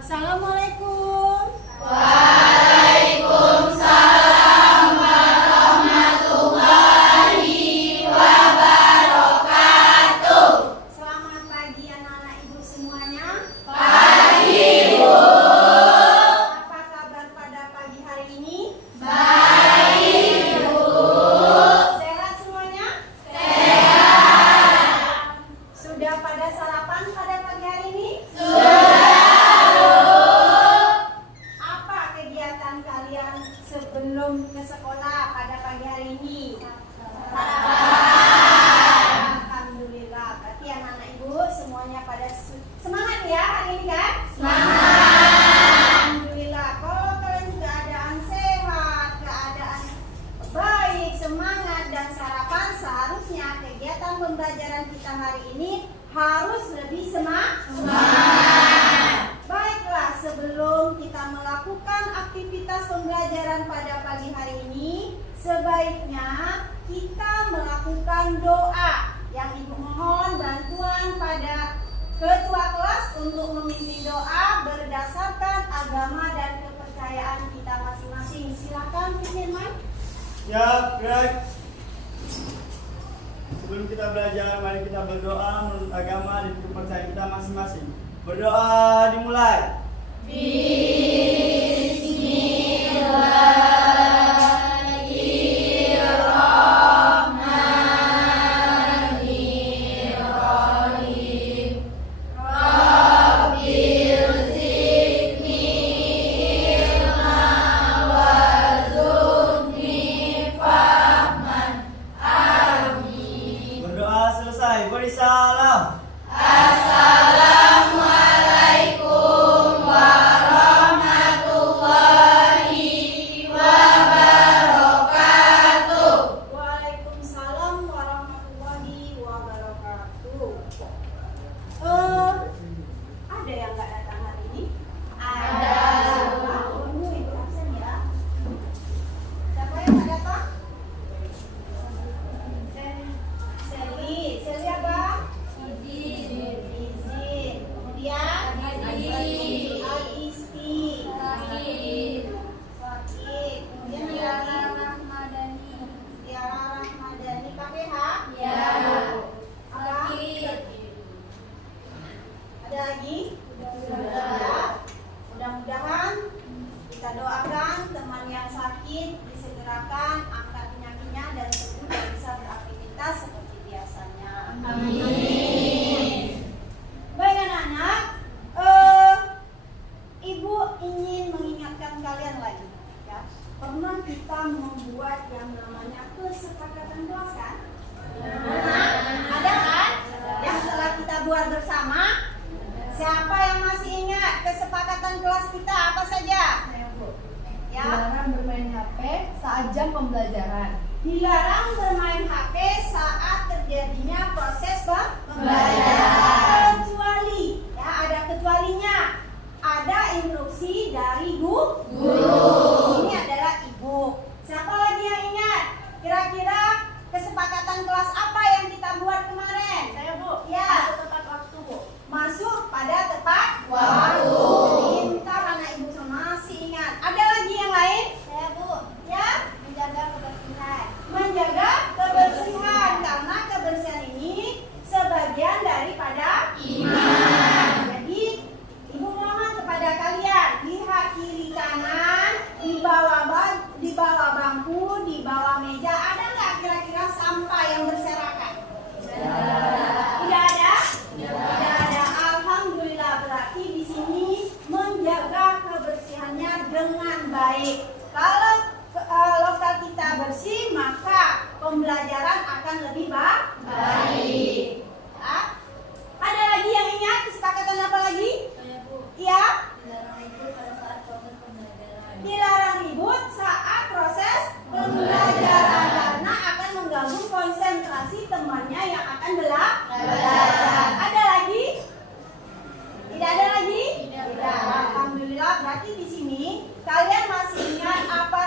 Assalamualaikum. Waalaikumsalam warahmatullahi wabarakatuh. Selamat pagi anak-anak ibu semuanya. Pagi, Bu. Apa kabar pada pagi hari ini? Baik, Bu. Sehat semuanya? Sehat. Sudah pada sarapan pada pagi hari ini? Apa kegiatan kalian sebelum ke sekolah pada pagi hari ini? Alhamdulillah. Berarti anak-anak ibu semuanya pada semangat ya hari ini kan? Alhamdulillah. Kalau kalian keadaan sehat, keadaan baik, semangat dan sarapan, seharusnya kegiatan pembelajaran kita hari ini harus lebih semangat. Baiklah, sebelum kita melakukan aktivitas pembelajaran pada pagi hari ini, sebaiknya kita melakukan doa yang ibu mohon bantuan pada ketua kelas untuk memimpin doa berdasarkan agama dan kepercayaan kita masing-masing. Silakan Firman. Ya, baik. Sebelum kita belajar, mari kita berdoa menurut agama dan kepercayaan kita masing-masing. Berdoa dimulai. Bismillahirrahmanirrahim. Rabbil zidni ilma warzuqni fahman. Amin. Berdoa selesai. Beri salam. Assalamualaikum warahmatullahi wabarakatuh. Waalaikumsalam warahmatullahi wabarakatuh. Ada yang nggak datang hari ini? Ada. Oh, ibu absen ya. Siapa yang nggak datang? Seli apa? Izin. Kemudian Al-Isti. Sakit. Kemudian ada lagi. Tiara Rahmadani. Pakai H? Ya. Apa? Ada lagi? Sudah. Mudah-mudahan kita doakan teman yang sakit disegerakan angkat penyakitnya dan sembuh dan bisa beraktivitas seperti biasanya. Amin. Baik anak-anak, ibu ingin mengingatkan kalian lagi, ya. Pernah kita membuat yang namanya kesepakatan kelas kan? Ada kan? Yang telah kita buat bersama. Siapa yang masih ingat kesepakatan kelas kita apa saja? Ya. Dilarang bermain HP saat jam pembelajaran. Dilarang bermain HP saat terjadinya proses pembelajaran. Kecuali, ya ada kecualinya. Ada instruksi dari guru. Ini adalah ibu. Siapa lagi yang ingat? Kira-kira kesepakatan kelas apa yang kita buat kemarin? Saya Bu. Ya. Masuk tepat waktu Bu. Masuk pada tepat Waktu. Pintar anak ibu semua masih ingat. Ada lagi yang lain? Saya Bu, Ya. menjaga kebersihan. Menjaga kebersihan, karena kebersihan ini sebagian daripada iman. Jadi ibu mohon kepada kalian, lihat kiri kanan, di bawah bangku, di bawah meja, ada nggak kira-kira sampah yang berserakan? Tidak ada? Tidak ada. Alhamdulillah, berarti di sini menjaga kebersihannya dengan baik. Kalau lokal kita bersih, maka pembelajaran akan lebih baik. Ya. Ada lagi yang ingat kesepakatan apa lagi? Saya Bu, Iya, dilarang ribut pada saat proses pembelajaran. dilarang ribut saat proses pembelajaran karena akan mengganggu konsentrasi temannya yang akan belajar. Ada lagi? Tidak ada lagi? Tidak. Alhamdulillah, berarti di sini kalian masih ingat apa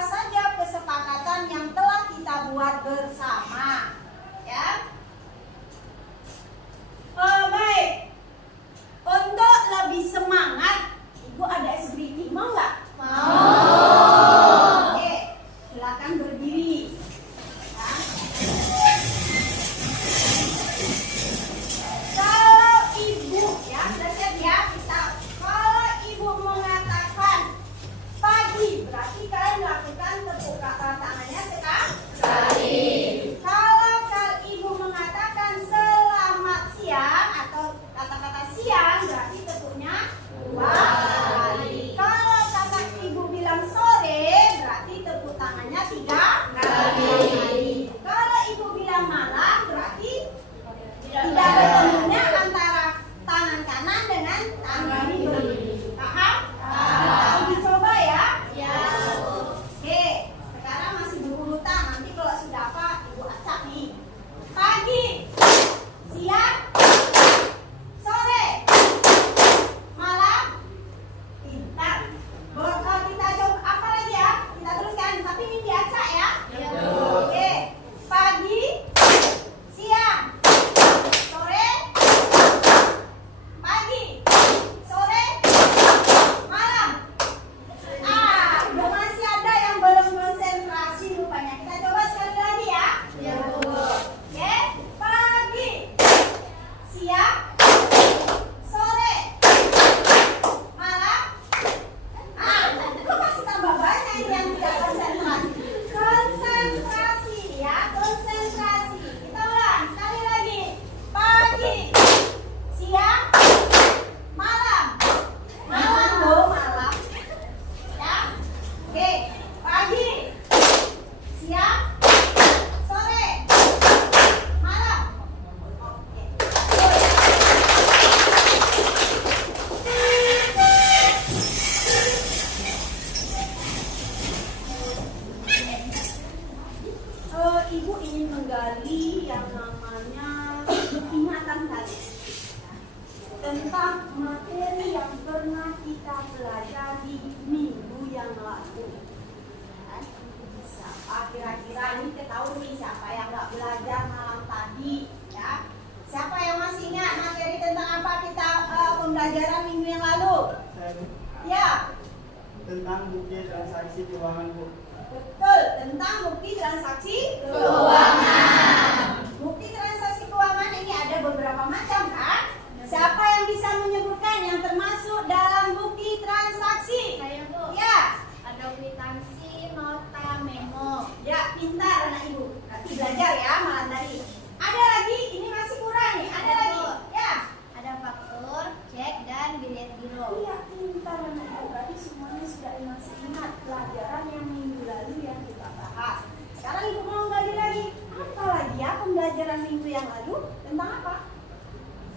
bukti transaksi Keuangan. Bukti transaksi keuangan ini ada beberapa macam kan? Siapa yang bisa menyebutkan yang termasuk dalam bukti transaksi? Saya Bu. Ya, Ada kwitansi, nota, memo. ya pintar anak ibu. Nanti belajar ya malam tadi. Ada lagi, ini masih kurang nih. Ada lagi, ya. Ada faktur, cek, dan bilet giro. Iya, pintar anak ibu. Berarti semuanya sudah masih ingat pelajaran yang minggu lalu yang kita bahas. Sekarang ibu mau gali lagi. Apa lagi ya pembelajaran minggu yang lalu? Tentang apa?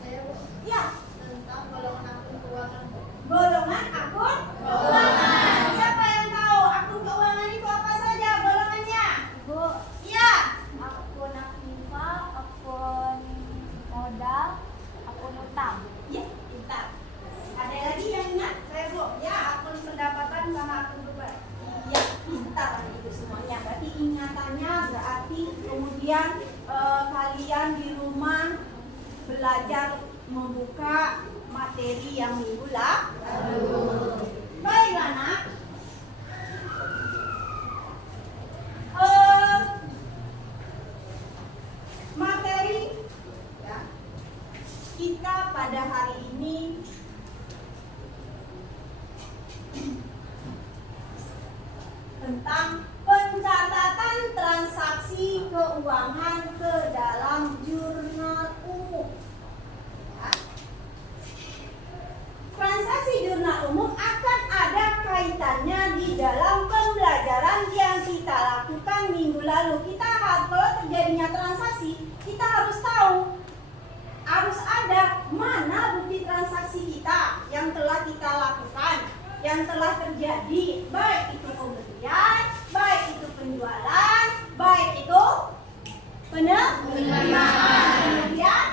Saya Bu. Ya, Tentang golongan akun keuangan. golongan akun keuangan. Siapa yang tahu akun keuangan itu apa saja golongannya? Bu, Iya. akun aktiva, akun modal, akun utang. Ya, pintar. Ada lagi yang ingat? Saya Bu. Ya, Akun pendapatan sama akun beban. iya, pintar itu semuanya. Berarti ingatannya berarti kemudian kalian di rumah belajar membuka materi yang minggu lalu. Baiklah nak. Materi ya, kita pada hari ini tentang pencatatan transaksi keuangan ke dalam jurnal umum. Ya. Transaksi jurnal umum akan ada kaitannya di dalam pembelajaran yang kita lakukan minggu lalu. Kita kalau terjadinya transaksi, kita harus tahu, harus ada mana bukti transaksi kita yang telah kita lakukan, yang telah terjadi, baik itu pembelian, baik itu penjualan, baik itu penerimaan, kemudian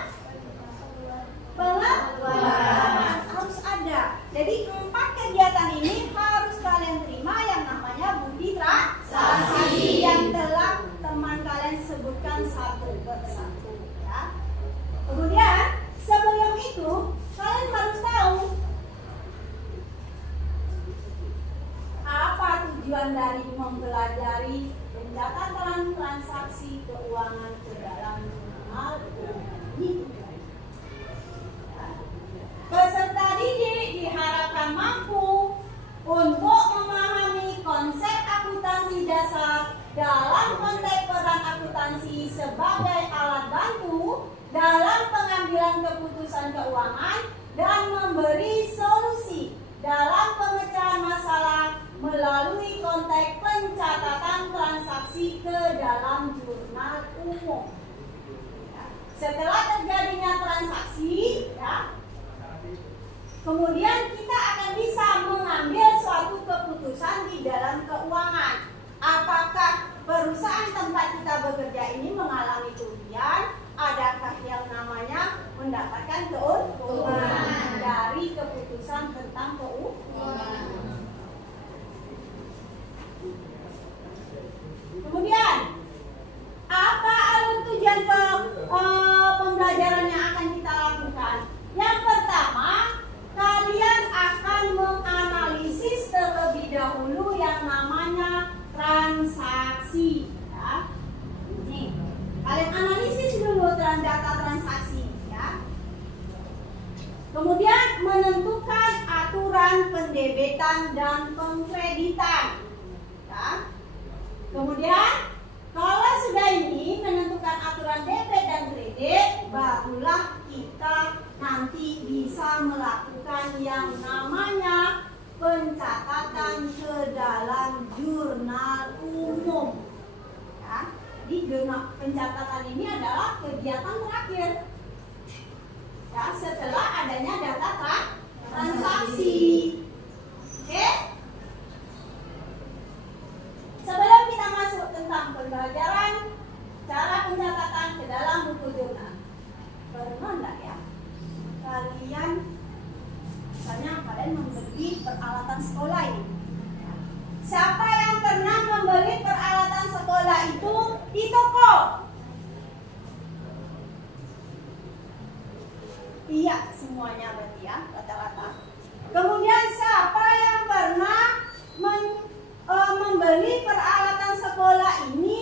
pengeluaran, harus ada. Jadi 4 kegiatan ini harus kalian terima yang namanya bukti transaksi yang telah teman kalian sebutkan satu persatu ya. Kemudian sebelum itu kalian harus tahu apa tujuan dari mempelajari pencatatan transaksi keuangan ke dalam jurnal ini. Peserta didik diharapkan mampu untuk memahami konsep akuntansi dasar dalam konteks peran akuntansi sebagai alat bantu dalam pengambilan keputusan keuangan dan memberi solusi dalam pemecahan masalah melalui konteks pencatatan transaksi ke dalam jurnal umum. Setelah terjadinya transaksi, ya, kemudian kita akan bisa mengambil suatu keputusan di dalam keuangan. Apakah perusahaan tempat kita bekerja ini mengalami kerugian? Adakah yang namanya mendapatkan keuntungan dari keputusan tentang keuangan? Kemudian, apa alur tujuan pembelajaran yang akan kita lakukan? Yang pertama, kalian akan menganalisis terlebih dahulu yang namanya transaksi. Ya. Nih, kalian analisis dulu data transaksi. Ya. Kemudian menentukan aturan pendebitan dan pengkreditan. Ya. Kemudian kalau sudah ini menentukan aturan debit dan kredit, barulah kita nanti bisa melakukan yang namanya pencatatan ke dalam jurnal umum. Ya, di jurnal pencatatan ini adalah kegiatan terakhir. Ya, setelah adanya data transaksi. Oke? Sebelum kita masuk tentang pembelajaran cara pencatatan ke dalam buku jurnal, pernah enggak ya kalian misalnya kalian membeli peralatan sekolah ini? Siapa yang pernah membeli peralatan sekolah itu di toko? Iya, semuanya berarti ya, rata-rata. Kemudian siapa yang pernah membeli peralatan sekolah ini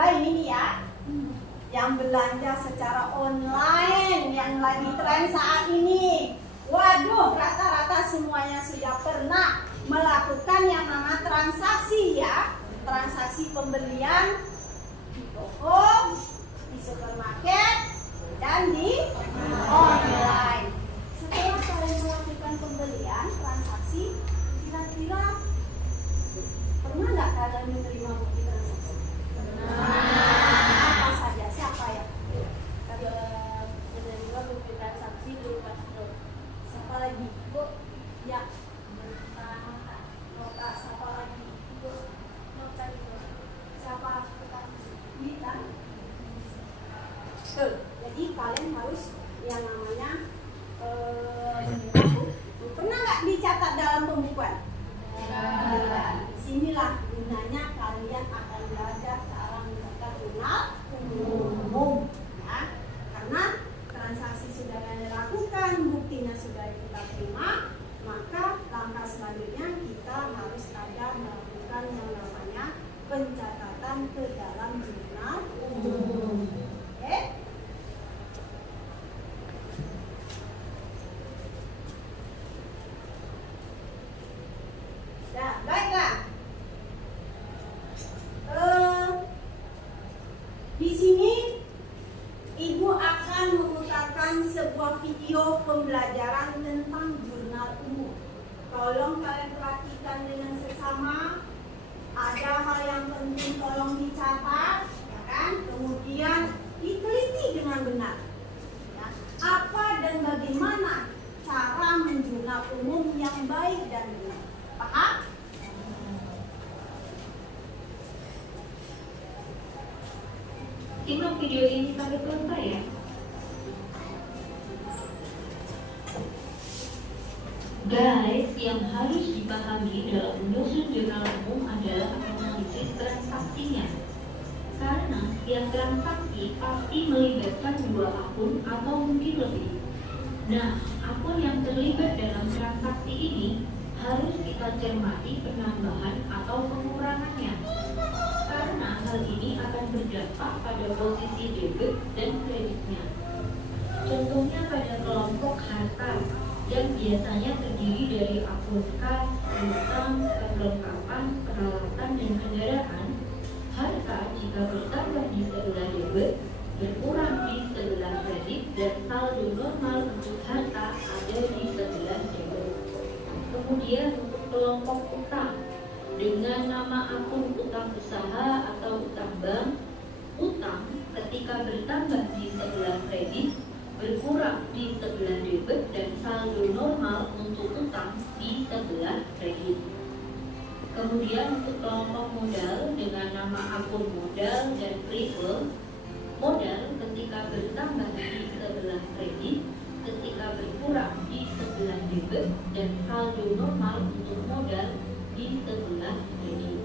juga ini dia yang belanja secara online yang lagi tren saat ini. Waduh, rata-rata semuanya sudah pernah melakukan yang nama transaksi ya. Transaksi pembelian di toko, di supermarket, dan di online. Setelah kalian melakukan pembelian, transaksi, kira-kira pernah nggak kalian menerima bukti transaksi? Apa saja? Siapa ya? Menerima bukti transaksi berupa struk. Siapa lagi? Bu? Ya. Nota. Siapa lagi? Bu? Nota juga. Siapa? Kita. Tuh. Jadi kalian harus yang namanya pernah nggak dicatat dalam pembukuan? Disinilah gunanya kalian akan belajar cara membuat jurnal umum ya. Karena transaksi sudah kalian lakukan, buktinya sudah kita terima, maka langkah selanjutnya kita harus ada melakukan yang namanya pencatatan ke dalam jurnal umum. Oke? Nah, baiklah. Di sini Ibu akan memutarkan sebuah video pembelajaran tentang jurnal umum. Tolong kalian perhatikan dengan sesama. Ada hal yang penting tolong dicatat, ya kan? Kemudian diteliti dengan benar. Ya. Apa dan bagaimana cara menjurnal umum yang baik dan benar? Paham? Simak video ini sampai selesai ya. Guys, yang harus dipahami dalam menyusun jurnal umum adalah analisis transaksinya. Karena setiap transaksi pasti melibatkan dua akun atau mungkin lebih. Nah, akun yang terlibat dalam transaksi ini harus kita cermati penambahan atau pengurangannya. Karena hal ini akan berdampak pada posisi debit dan kreditnya. Contohnya pada kelompok harta yang biasanya terdiri dari akun kas, utang, perlengkapan, peralatan, dan kendaraan. Harta jika bertambah di sebelah debit, berkurang di sebelah kredit, dan saldo normal untuk harta ada di sebelah debit. Kemudian untuk kelompok utang, dengan nama akun utang usaha atau utang bank, utang ketika bertambah di sebelah kredit, berkurang di sebelah debit, dan saldo normal untuk utang di sebelah kredit. Kemudian untuk kelompok modal dengan nama akun modal dan prefer, modal ketika bertambah di sebelah kredit, ketika berkurang di sebelah debit, dan saldo normal untuk modal di sebelah kredit.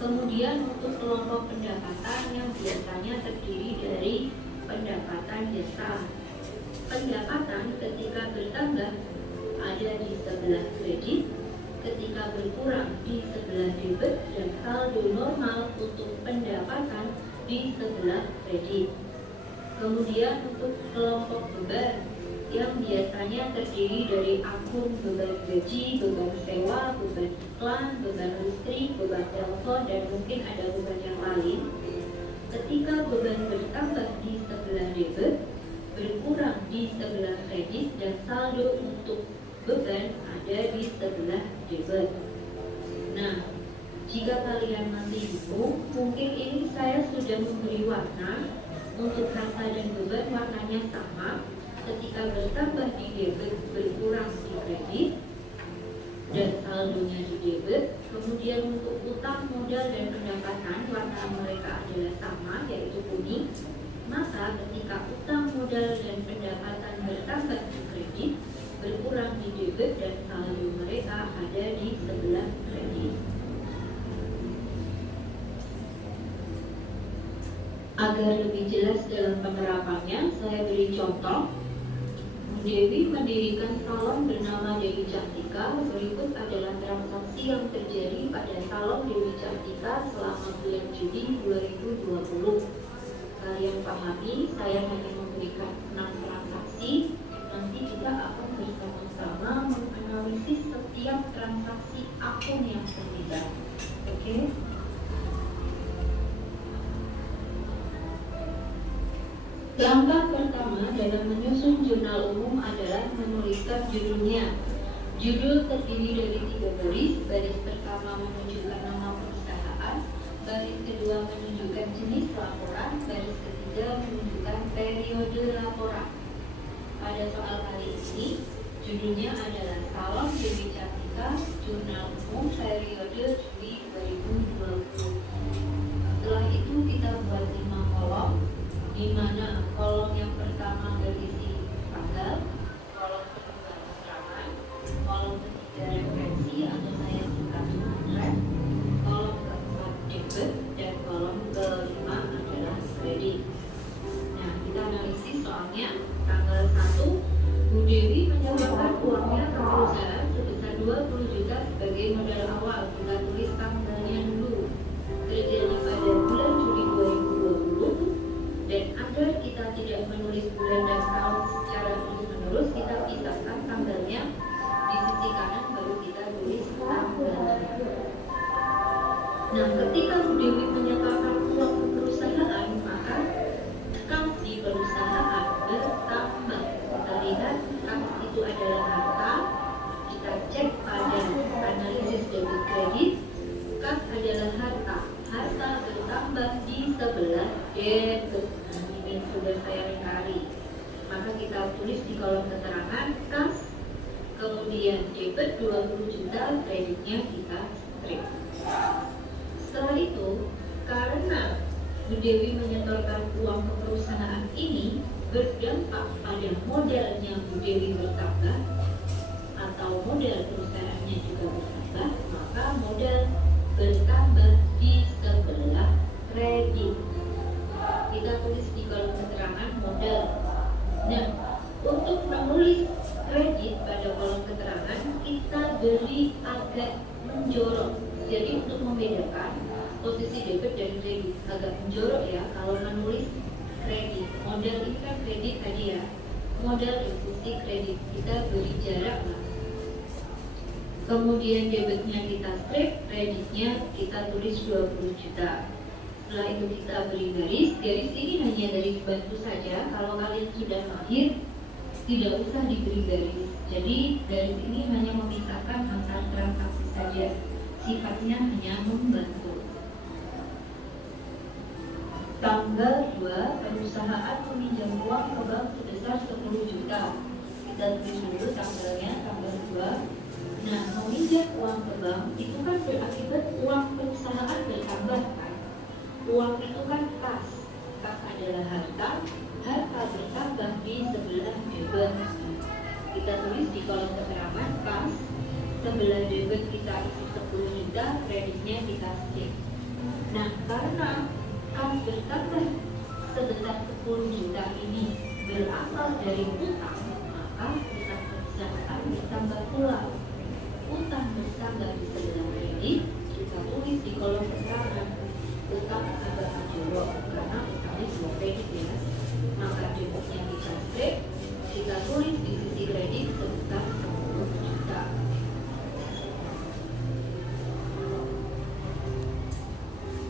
Kemudian untuk kelompok pendapatan yang biasanya terdiri dari pendapatan jasa. Pendapatan ketika bertambah ada di sebelah kredit, ketika berkurang di sebelah debit, dan saldo normal untuk pendapatan di sebelah kredit. Kemudian untuk kelompok beban yang biasanya terdiri dari akun beban gaji, beban sewa, beban iklan, beban listrik, beban telepon, dan mungkin ada beban yang lain. Ketika beban bertambah di sebelah debit, berkurang di sebelah kredit, dan saldo untuk beban ada di sebelah debit. Nah, jika kalian masih bingung, mungkin ini saya sudah memberi warna. Untuk harta dan beban warnanya sama. Ketika bertambah di debit, berkurang di kredit, dan saldonya di debit. Kemudian untuk utang, modal, dan pendapatan warna mereka adalah sama, yaitu kuning. Maka ketika utang, modal, dan pendapatan bertambah di kredit, berkurang di debit, dan saldo mereka ada di sebelah kredit. Agar lebih jelas dalam penerapannya, saya beri contoh. Dewi mendirikan salon bernama Dewi Cantika. Berikut adalah transaksi yang terjadi pada salon Dewi Cantika selama bulan Juli 2020. Kalian pahami, saya hanya memberikan 6 transaksi. Nanti kita akan bersama-sama menganalisis setiap transaksi akun yang terlibat. Oke? Langkah pertama dalam menyusun jurnal umum adalah menuliskan judulnya. Judul terdiri dari 3 baris. Baris pertama menunjukkan nama perusahaan, baris kedua menunjukkan jenis laporan, baris ketiga menunjukkan periode laporan. Pada soal kali ini, judulnya adalah Salon Dewi Cantika, Jurnal Umum periode Juli 2020. Setelah itu kita buat 5 kolom, di mana kolom yang pertama berisi tanggal, kolom kedua keterangan, kolom ketiga referensi atau saya singkat ref, kolom keempat debit, dan kolom kelima adalah kredit. Nah, kita analisis soalnya. Tanggal 1, Bu Dewi menyalurkan uangnya ke perusahaan sebesar 20 juta sebagai modal awal. Kita tulis tanggalnya dulu. Terjadi pada bulan Juli 2020. Dan agar kita tidak menulis bulan dan tahun secara terus-menerus, kita pisahkan tanggalnya di sisi kanan, baru kita tulis tanggalnya. Nah, ketika Bu Dewi menyetorkan uang ke perusahaan, maka kas di perusahaan bertambah. Kita lihat kas itu adalah harta. Kita cek pada analisis debit kredit, kas adalah harta. Harta bertambah di sebelah debit. Ini sudah saya lengkari. Maka kita tulis di kolom keterangan kas, kemudian debit 20 juta, kreditnya kita strip. Setelah itu, karena Bu Dewi menyetorkan uang ke perusahaan ini berdampak pada modalnya Bu Dewi bertambah atau modal perusahaannya juga bertambah, maka modal bertambah di sebelah kredit. Kita tulis di kolom keterangan modal. Nah, untuk menulis kredit pada kolom keterangan, kita beri agak menjorok. Jadi untuk membedakan posisi debit dan kredit agak menjorok ya kalau menulis kredit. Modal ini kan kredit tadi ya. Modal dan sisi kredit kita beri jarak lah. Kemudian debitnya kita strip, kreditnya kita tulis 20 juta. Setelah itu kita beri garis. Garis ini hanya garis bantu saja. Kalau kalian sudah mahir, tidak usah diberi garis. Jadi garis ini hanya memisahkan antar transaksi saja. Sifatnya hanya membantu. Tanggal 2, perusahaan meminjam uang ke bank sebesar 10 juta. Kita tulis dulu tanggalnya, tanggal 2. Nah, meminjam uang ke bank itu kan berakibat uang perusahaan bertambah kan. Uang itu kan kas. Kas adalah harta. Harta bertambah di sebelah debit. Kita tulis di kolom keterangan kas. Sebelah debit kita isi 10 juta, kreditnya kita skip. Nah, karena kas bertambah sebesar 10 juta ini berasal dari utang, maka utang perusahaan bertambah pula. Utang bertambah di sebelah kredit, kita tulis di kolom keterangan. Utang agak menjorok karena utangnya dua kredit ya. Maka debitnya kita strip, kita tulis di sisi kredit sebesar 10 juta.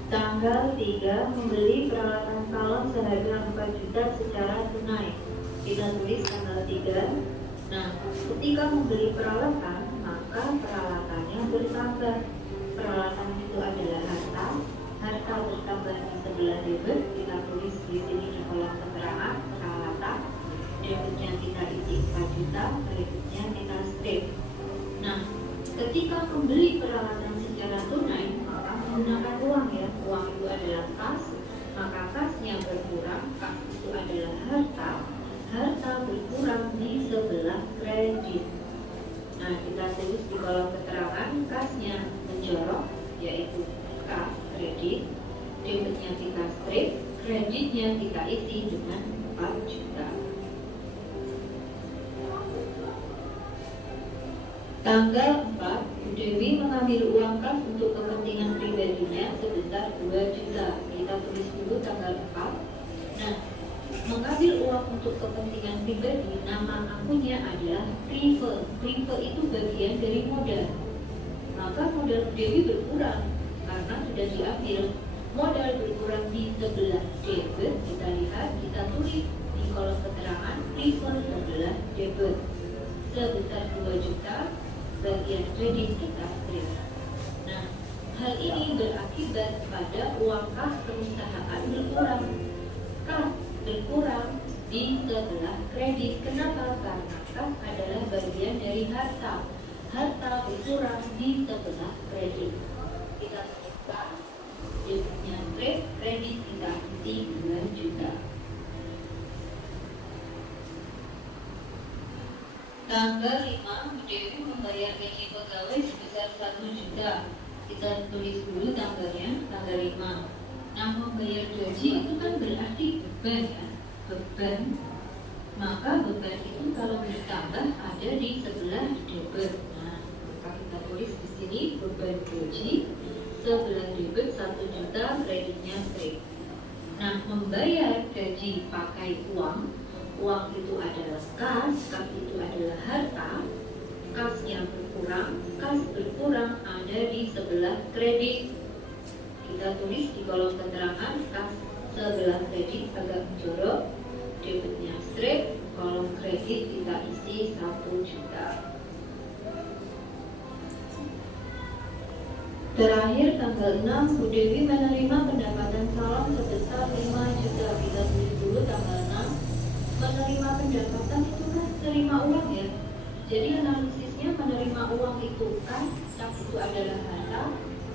Tanggal 3, membeli peralatan salon seharga 4 juta secara tunai. Kita tulis tanggal 3. Nah, ketika membeli peralatan, maka peralatannya bertambah. Peralatan itu adalah harta. Harta bertambah di sebelah debit. Kita tulis di sini di kolom keterangan peralatan. Debitnya kita isi 4 juta, kreditnya kita strip. Nah, ketika membeli peralatan secara tunai, maka menggunakan uang ya. Uang itu adalah kas, maka kasnya berkurang. Kas itu adalah harta. Harta berkurang di sebelah kredit. Nah, kita tulis di kolom keterangan kasnya menjorok, yaitu kas kredit. Debitnya kita strip, kreditnya kita isi dengan 4 juta. Tanggal 4, Bu Dewi mengambil uang kas untuk kepentingan pribadinya sebesar 2 juta. Kita tulis dulu tanggal 4. Nah, mengambil uang untuk kepentingan pribadi, nama akunnya adalah Prive. Prive itu bagian dari modal. Maka modal Bu Dewi berkurang karena sudah diambil. Modal berkurang di sebelah debit. Kita lihat, kita tulis di kolom keterangan Prive sebelah debit sebesar 2 juta. Bagian kredit kita strip. Nah, hal ini berakibat pada uang kas perusahaan berkurang. Kas berkurang di sebelah kredit. Kenapa? Karena kas adalah bagian dari harta. Harta berkurang di sebelah kredit. Kita sebutkan debitnya strip, kredit kita isi 2 juta. Tanggal 5, Bu Dewi membayar gaji pegawai sebesar 1 juta. Kita tulis dulu tanggalnya, tanggal 5. Nah, membayar gaji itu kan berarti beban ya, beban. Maka beban itu kalau ditambah ada di sebelah debit. Nah, maka kita tulis di sini beban gaji sebelah debit 1 juta, kreditnya straight. Nah, membayar gaji pakai uang. Uang itu adalah kas itu adalah harta. Kasnya berkurang, kas berkurang ada di sebelah kredit. Kita tulis di kolom keterangan kas sebelah kredit agak menjorok, debitnya straight, kolom kredit kita isi 1 juta. Terakhir tanggal 6, Bu Dewi menerima pendapatan salon sebesar 5 juta. Kita tulis dulu tanggal 6. Menerima pendapatan itu kan terima uang ya. Jadi analisisnya menerima uang itu kan, kas itu adalah harta.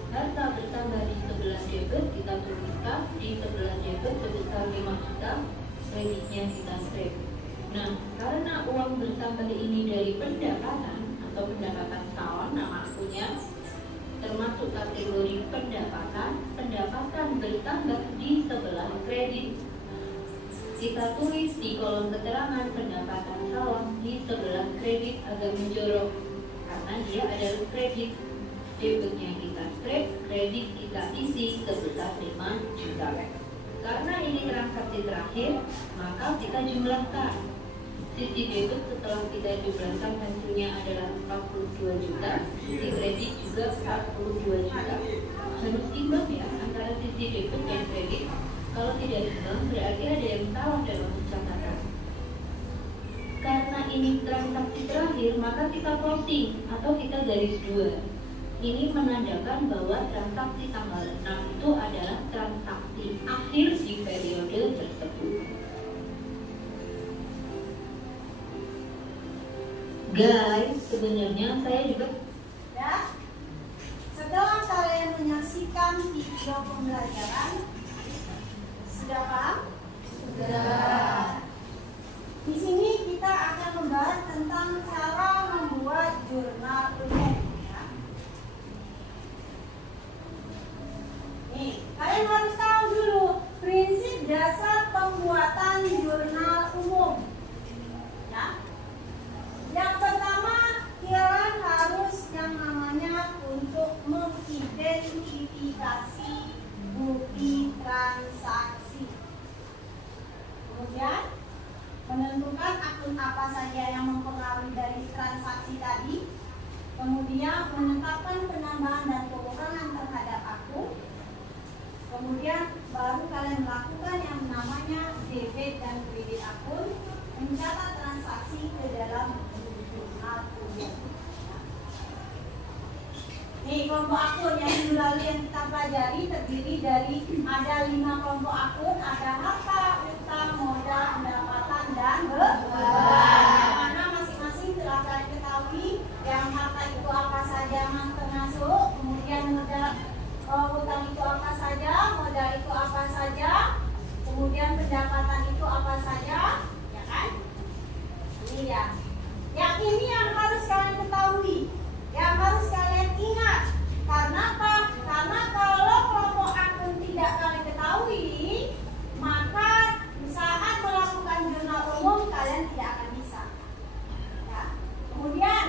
Harta bertambah di sebelah debit, kita tuliskan di sebelah debit sebesar 5 juta, kreditnya kita strip. Nah, karena uang bertambah ini dari pendapatan atau pendapatan salon, nama akunnya termasuk kategori pendapatan. Pendapatan bertambah di sebelah kredit. Kita tulis di kolom keterangan pendapatan salon di sebelah kredit agak menjorok karena dia adalah kredit. Debitnya kita strip, kredit kita isi sebesar 5 juta. Karena ini transaksi terakhir, maka kita jumlahkan. Sisi debit setelah kita jumlahkan hasilnya adalah 42 juta, sisi kredit juga 42 juta. Harus imbang ya antara sisi debit dan kredit. Kalau tidak imbang berarti ada yang salah dalam catatan. Karena ini transaksi terakhir, maka kita closing atau kita garis 2. Ini menandakan bahwa transaksi tanggal 6 itu adalah transaksi akhir di periode tersebut. Guys, sebenarnya saya juga Ya, setelah kalian menyaksikan video pembelajaran, sudah paham? Sudah. Di sini kita akan membahas tentang cara membuat jurnal umum. Ya. Nih, kalian harus tahu dulu prinsip dasar pembuatan jurnal umum. Ya. Yang pertama, kalian harus yang namanya untuk mengidentifikasi bukti transaksi. Kemudian menentukan akun apa saja yang mempengaruhi dari transaksi tadi. Kemudian menetapkan penambahan dan pengurangan terhadap akun. Kemudian baru kalian melakukan yang namanya debit dan kredit akun, mencatat transaksi ke dalam jurnal umum. Nih, kelompok akun yang dulu lalu yang kita pelajari terdiri dari ada 5 kelompok akun, ada harta, utang, modal, pendapatan, dan beban. Mana masing-masing telah kalian ketahui yang harta itu apa saja yang termasuk, kemudian modal, utang itu apa saja, modal itu apa saja, kemudian pendapatan itu apa saja, ya kan? Ini ya. Yang ini yang harus kalian ketahui, yang harus kalian ingat. Karena apa? Karena kalau kelompok akun tidak kalian ketahui, maka saat melakukan jurnal umum kalian tidak akan bisa. Ya. Kemudian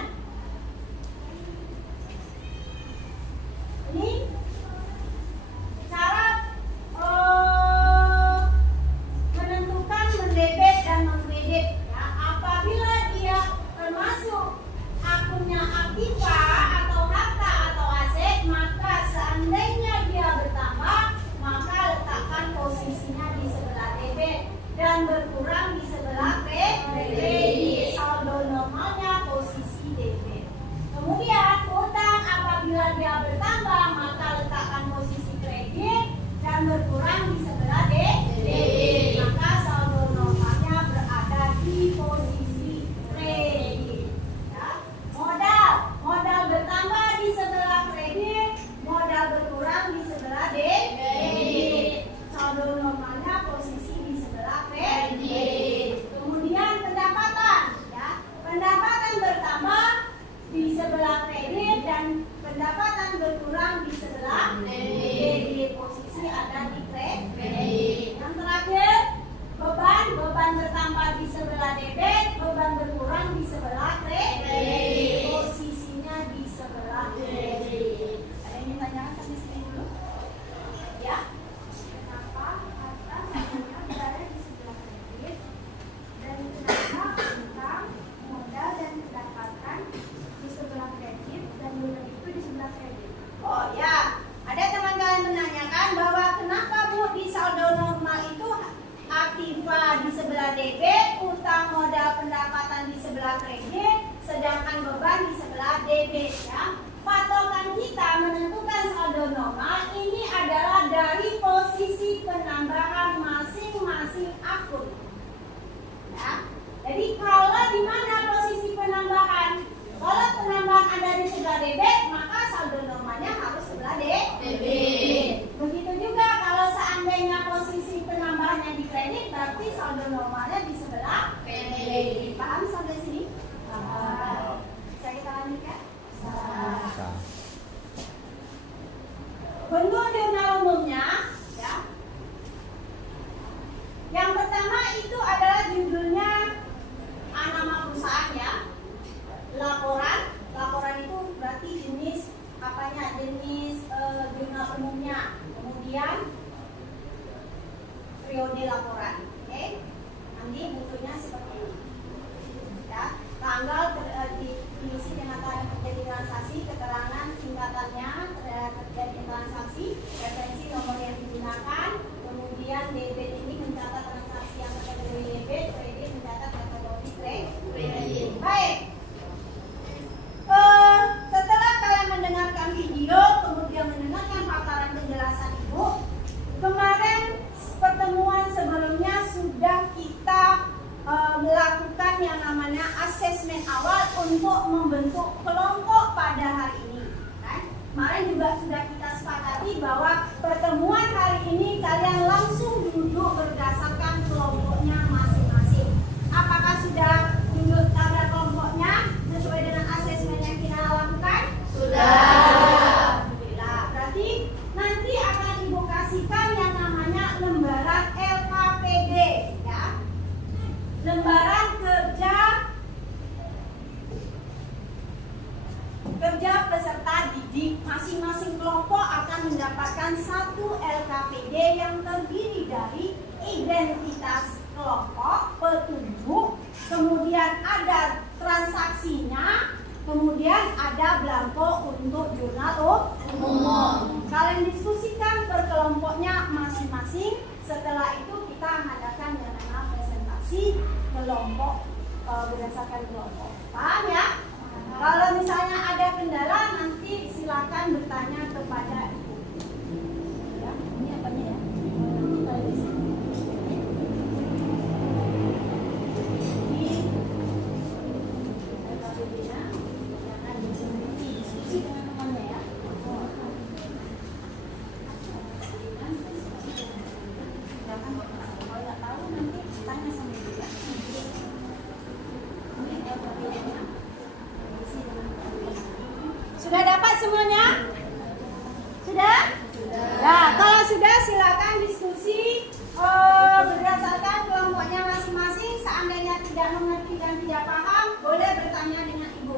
sebelah kredit dan pendapatan berkurang di sebelah debit. Posisi ada di kredit. Yang terakhir, beban bertambah di sebelah debit, beban berkurang di sebelah kredit. Posisinya di sebelah kredit. Ada yang ditanyakan sampai sini dulu? Ya. Kenapa harta semuanya berada di sebelah kredit dan kenapa utang, modal dan pendapatan di sebelah kredit dan bunga itu di sebelah kredit? Oh ya, ada teman kalian menanyakan bahwa kenapa Bu di saldo normal itu aktiva di sebelah debit, utang modal pendapatan di sebelah kredit, sedangkan beban di sebelah debit ya. Patokan kita menentukan saldo normal ini adalah dari posisi penambahan masing-masing akun. Ya. Jadi kalau di mana posisi penambahan? Kalau penambahan ada di sebelah debit, maka saldo normalnya harus sebelah debit. Begitu juga kalau seandainya posisi penambahannya di kredit, berarti saldo normalnya di sebelah kredit. Paham sampai sini? Paham. Bisa kita lanjutkan? Bentuk jurnal umumnya, ya. Yang pertama itu adalah judulnya nama perusahaan ya. Laporan itu berarti jenis apanya? Jenis jurnal umumnya. Kemudian periode laporan. Oke. Nanti bukunya seperti ini. Ya, tanggal diisi dengan tanggal terjadi transaksi, keterangan singkatannya terjadi transaksi, referensi nomor yang digunakan, kemudian debit ini mencatat transaksi yang kategori debit, kredit mencatat kategori kredit. Baik. Setelah kalian mendengarkan video, kemudian mendengarkan paparan penjelasan Ibu, kemarin pertemuan sebelumnya sudah kita melakukan yang namanya asesmen awal untuk membentuk kelompok pada hari ini. Kan? Kemarin juga sudah kita sepakati bahwa pertemuan hari ini kalian langsung duduk berdasarkan kelompoknya masing-masing. Apakah sudah duduk pada kelompoknya sesuai dengan asesmen yang kita lakukan? Sudah. Alhamdulillah. Berarti nanti akan Ibu kasihkan yang namanya lembaran LKPD ya. Lembaran kerja peserta didik. Masing-masing kelompok akan mendapatkan satu LKPD yang terdiri dari identitas kelompok, petunjuk, kemudian ada transaksinya, kemudian ada belangko untuk jurnal umum. Kalian diskusikan per kelompoknya masing-masing. Setelah itu kita mengadakan yang namanya presentasi kelompok berdasarkan kelompok. Paham ya? Kalau misalnya ada kendala nanti silakan bertanya kepada Ibu. Ya, ini apanya ya? Kita di sini. Ini LKPD-nya jangan diskusi dengan temannya ya. Jangan kalau nggak tahu nanti tanya sama Ibu ya. Ini LKPD-nya. Sudah dapat semuanya? Sudah? Nah, kalau sudah silakan diskusi berdasarkan kelompoknya masing-masing. Seandainya tidak mengerti dan tidak paham, boleh bertanya dengan Ibu.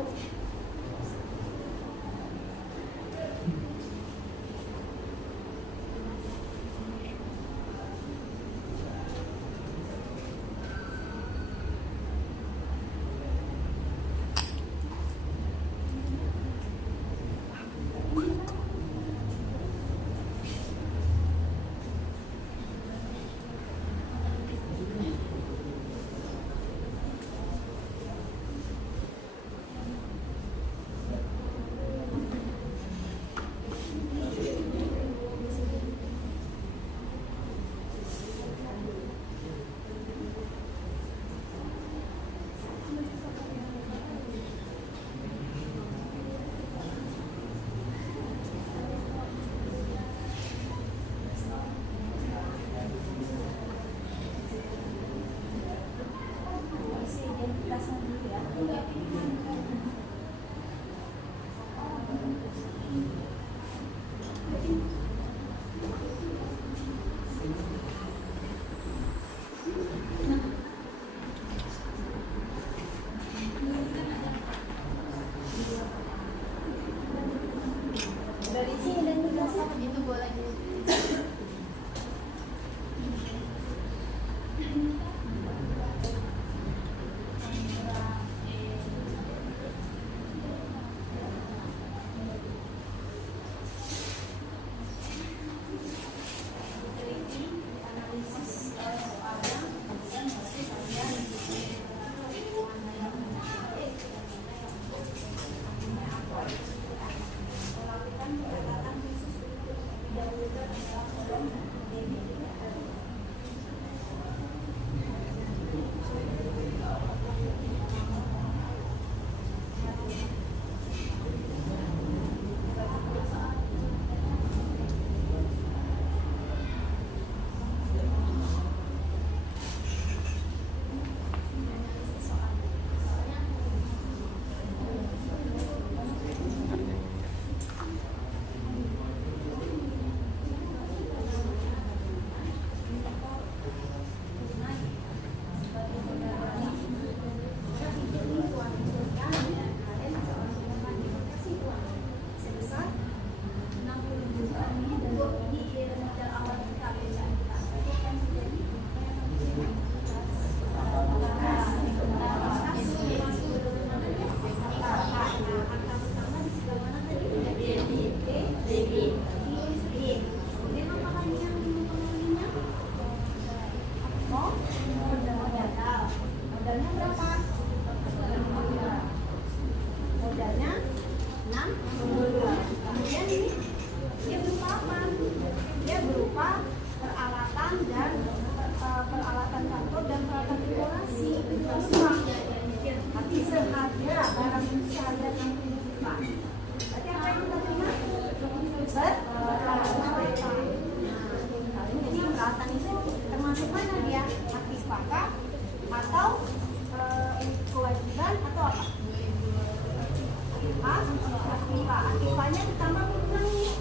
Rupanya ditambah ulangi.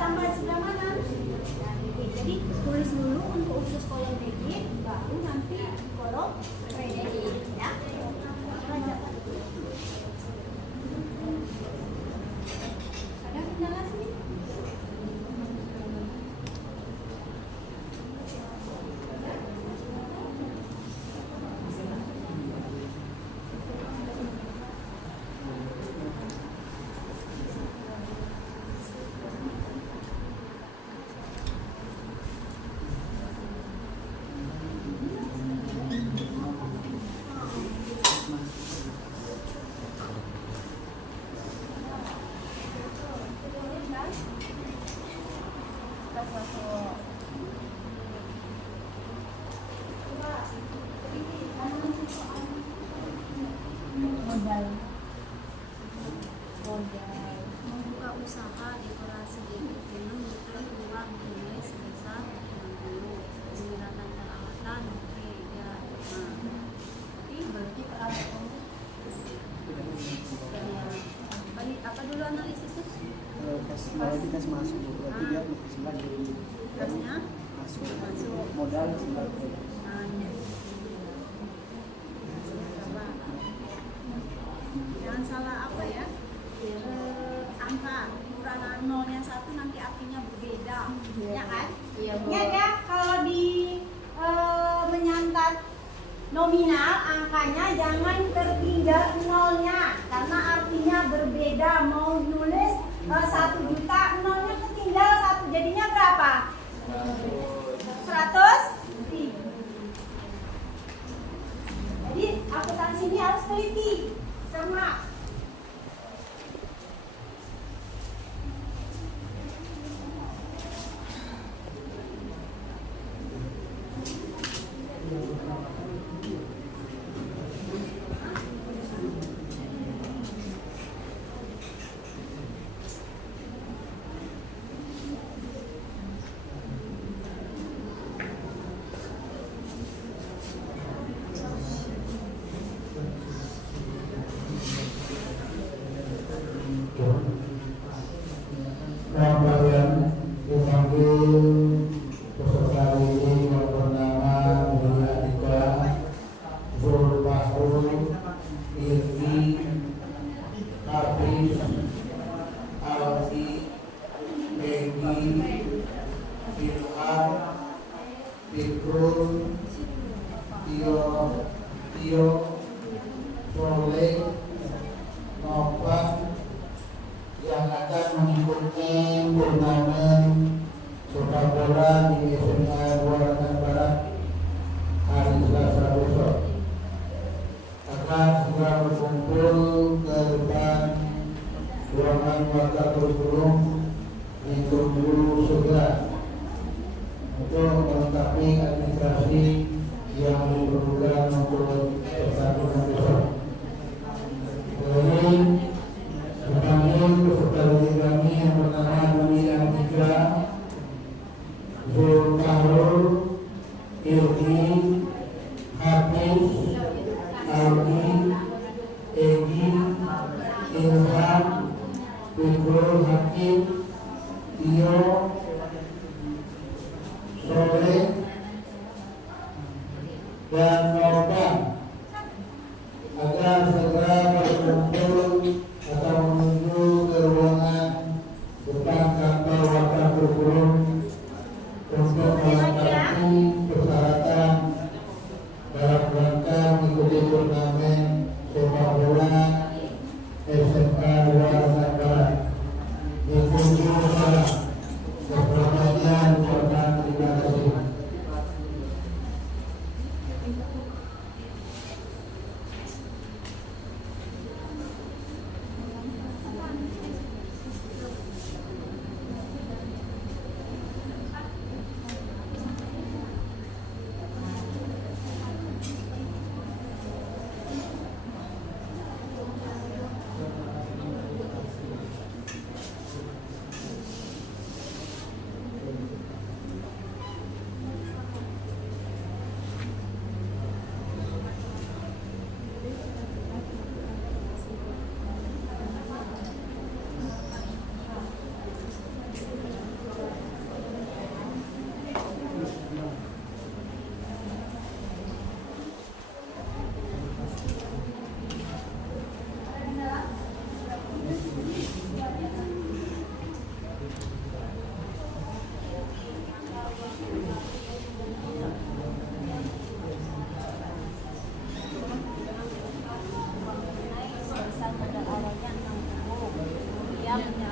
Tambah sebelah mana? Oke, jadi tulis dulu untuk usus kolom debit, baru nanti kolom kredit ya. Ada kendala sini? Membuka usaha dekorasi debit dengan butuh uang tunai sebesar 60. Menggunakan peralatan beda. Berarti peralatan Apa dulu analisisnya? Kas masuk, berarti dia sebagai Kasnya masuk masuk. modal sebagai Jangan salah apa ya? Angka ukuran nolnya 1 nanti artinya berbeda, ya kan? Iya ya, kalau di menyantat nominal angkanya jangan tertinggal nolnya karena artinya berbeda. Mau nulis 1 juta nolnya ketinggal 1 jadinya berapa? 100.000. Jadi akuntansi ini harus teliti, cermat. Kalian dipanggil peserta ini yang bernama Mulia Ika Zulfahul Irgi Hafiz Alfi Peggy Ilham Fikrul Tio Soleh Novan yang akan mengikuti turnamen sepak bola di SMA Buaran Barat hari Selasa besok. Akan segera berkumpul ke depan ruangan wakil kurikulum ditunggu segera untuk melengkapi administrasi yang diperlukan untuk pertandingan besok. Dipanggil peserta didik kami yang bernama Mulia Ika Zulfahul Irgi Hafiz Alfi Egi Ilham Fikrul Hakim Tio Soleh dan Novan agar segera berkumpul atau menuju ke ruangan depan kantor wakil kurikulum untuk melengkapi persyaratan dalam rangka mengikuti turnamen sepak bola SMA Buaran Barat. Ditunggu salam. Sepertinya ucapan terima kasih.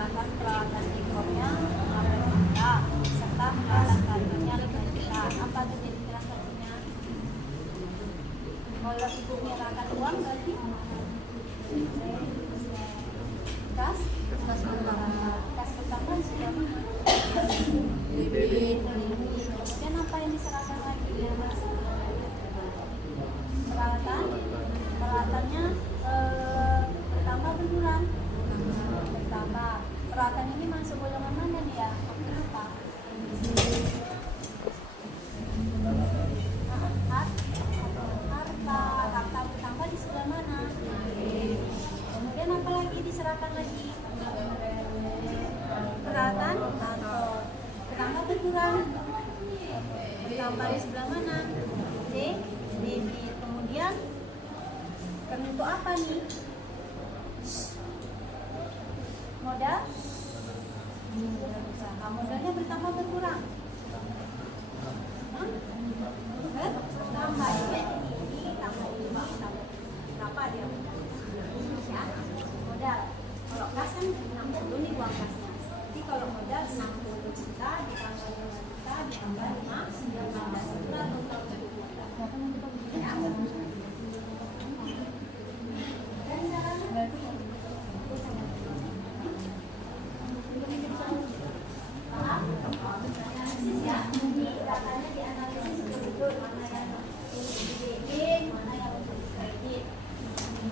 menggunakan peralatan ikromnya menggunakan kita serta melaksanakannya dengan kita. Apa tuh jadi transaksinya? Kalau ibu menyerahkan uang berarti kas pertama sudah mana? Debit. Kemudian apa yang diserahkan lagi? Peralatannya bertambah berkurang. Bertambah. Peralatan ini masuk golongan mana nih ya? Apa? Harta bertambah di sebelah mana? Kemudian apa lagi diserahkan lagi? Peralatan atau bertambah berkurang? Bertambah di sebelah mana? Debit. Kemudian untuk apa nih? Modal usaha. Modalnya bertambah berkurang? Bertambah ya. Ini tambah ini tambah. Berapa dia? Ya. Modal. Kalau kas kan 60 nih uang kasnya. Jadi kalau modal 60 juta ditambah 5 juta ditambah 19 juta total. Ya.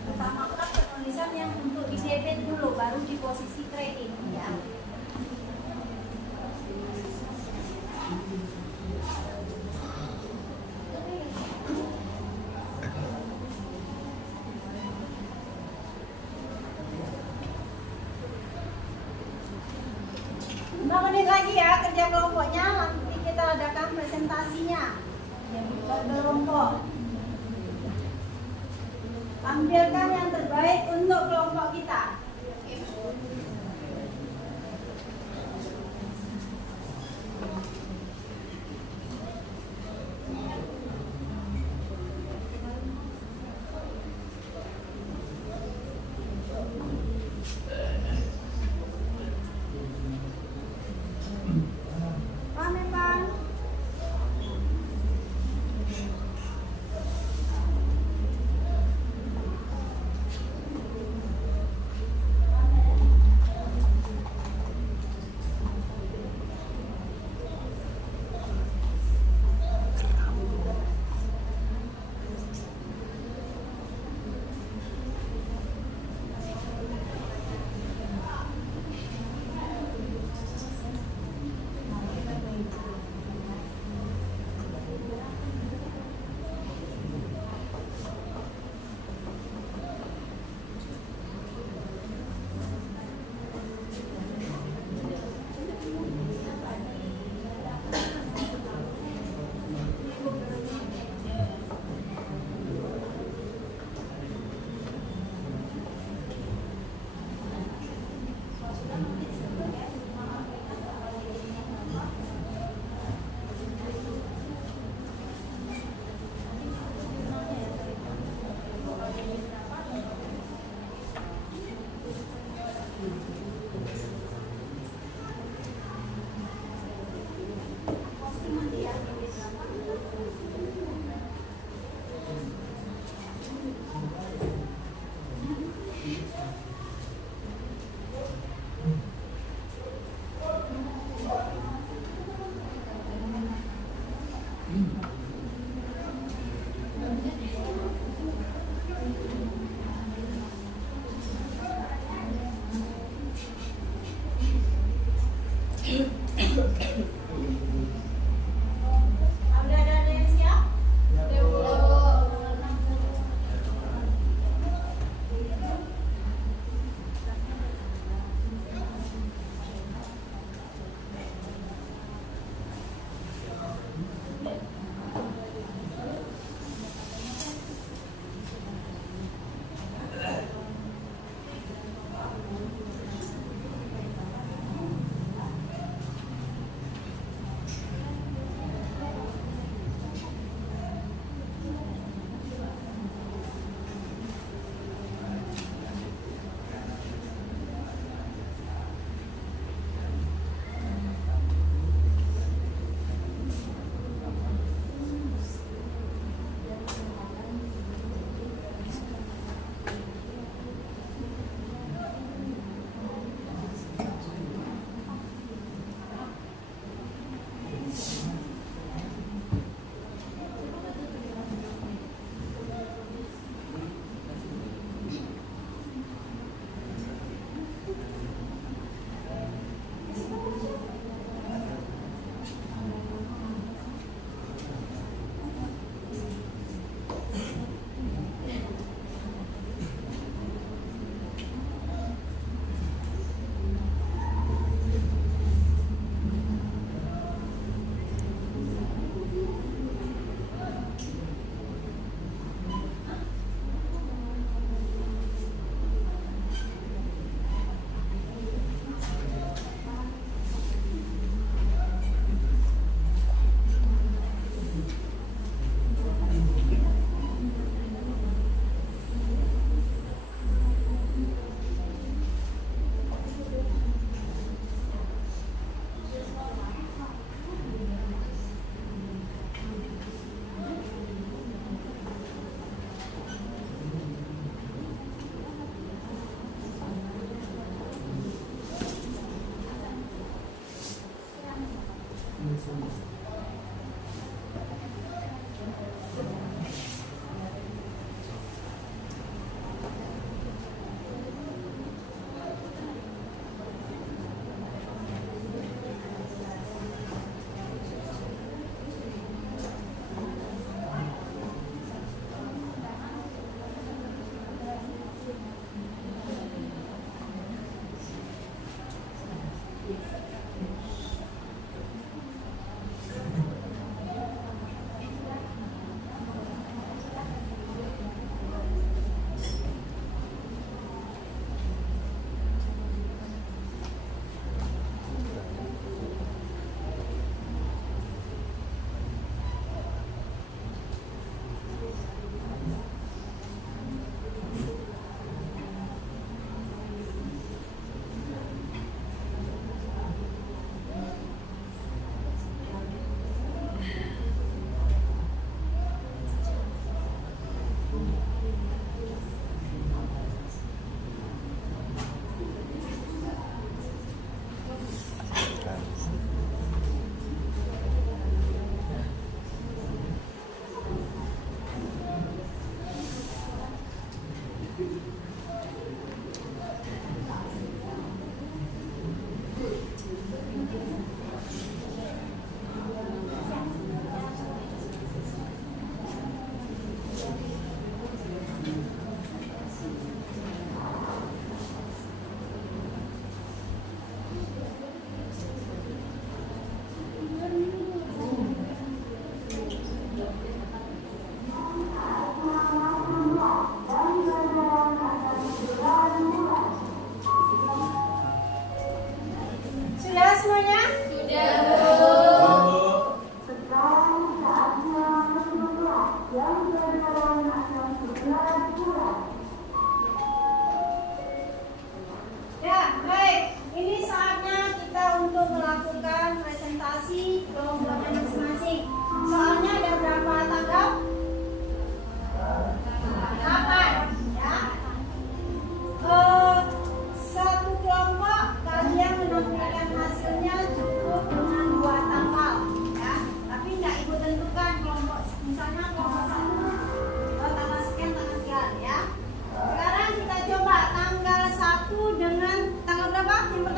Utamakan penulisan yang untuk di debit dulu, baru di posisi kredit ya. Menit lagi ya kerja kelompoknya, nanti kita adakan presentasinya kelompok. Ambilkan yang terbaik untuk kelompok kita.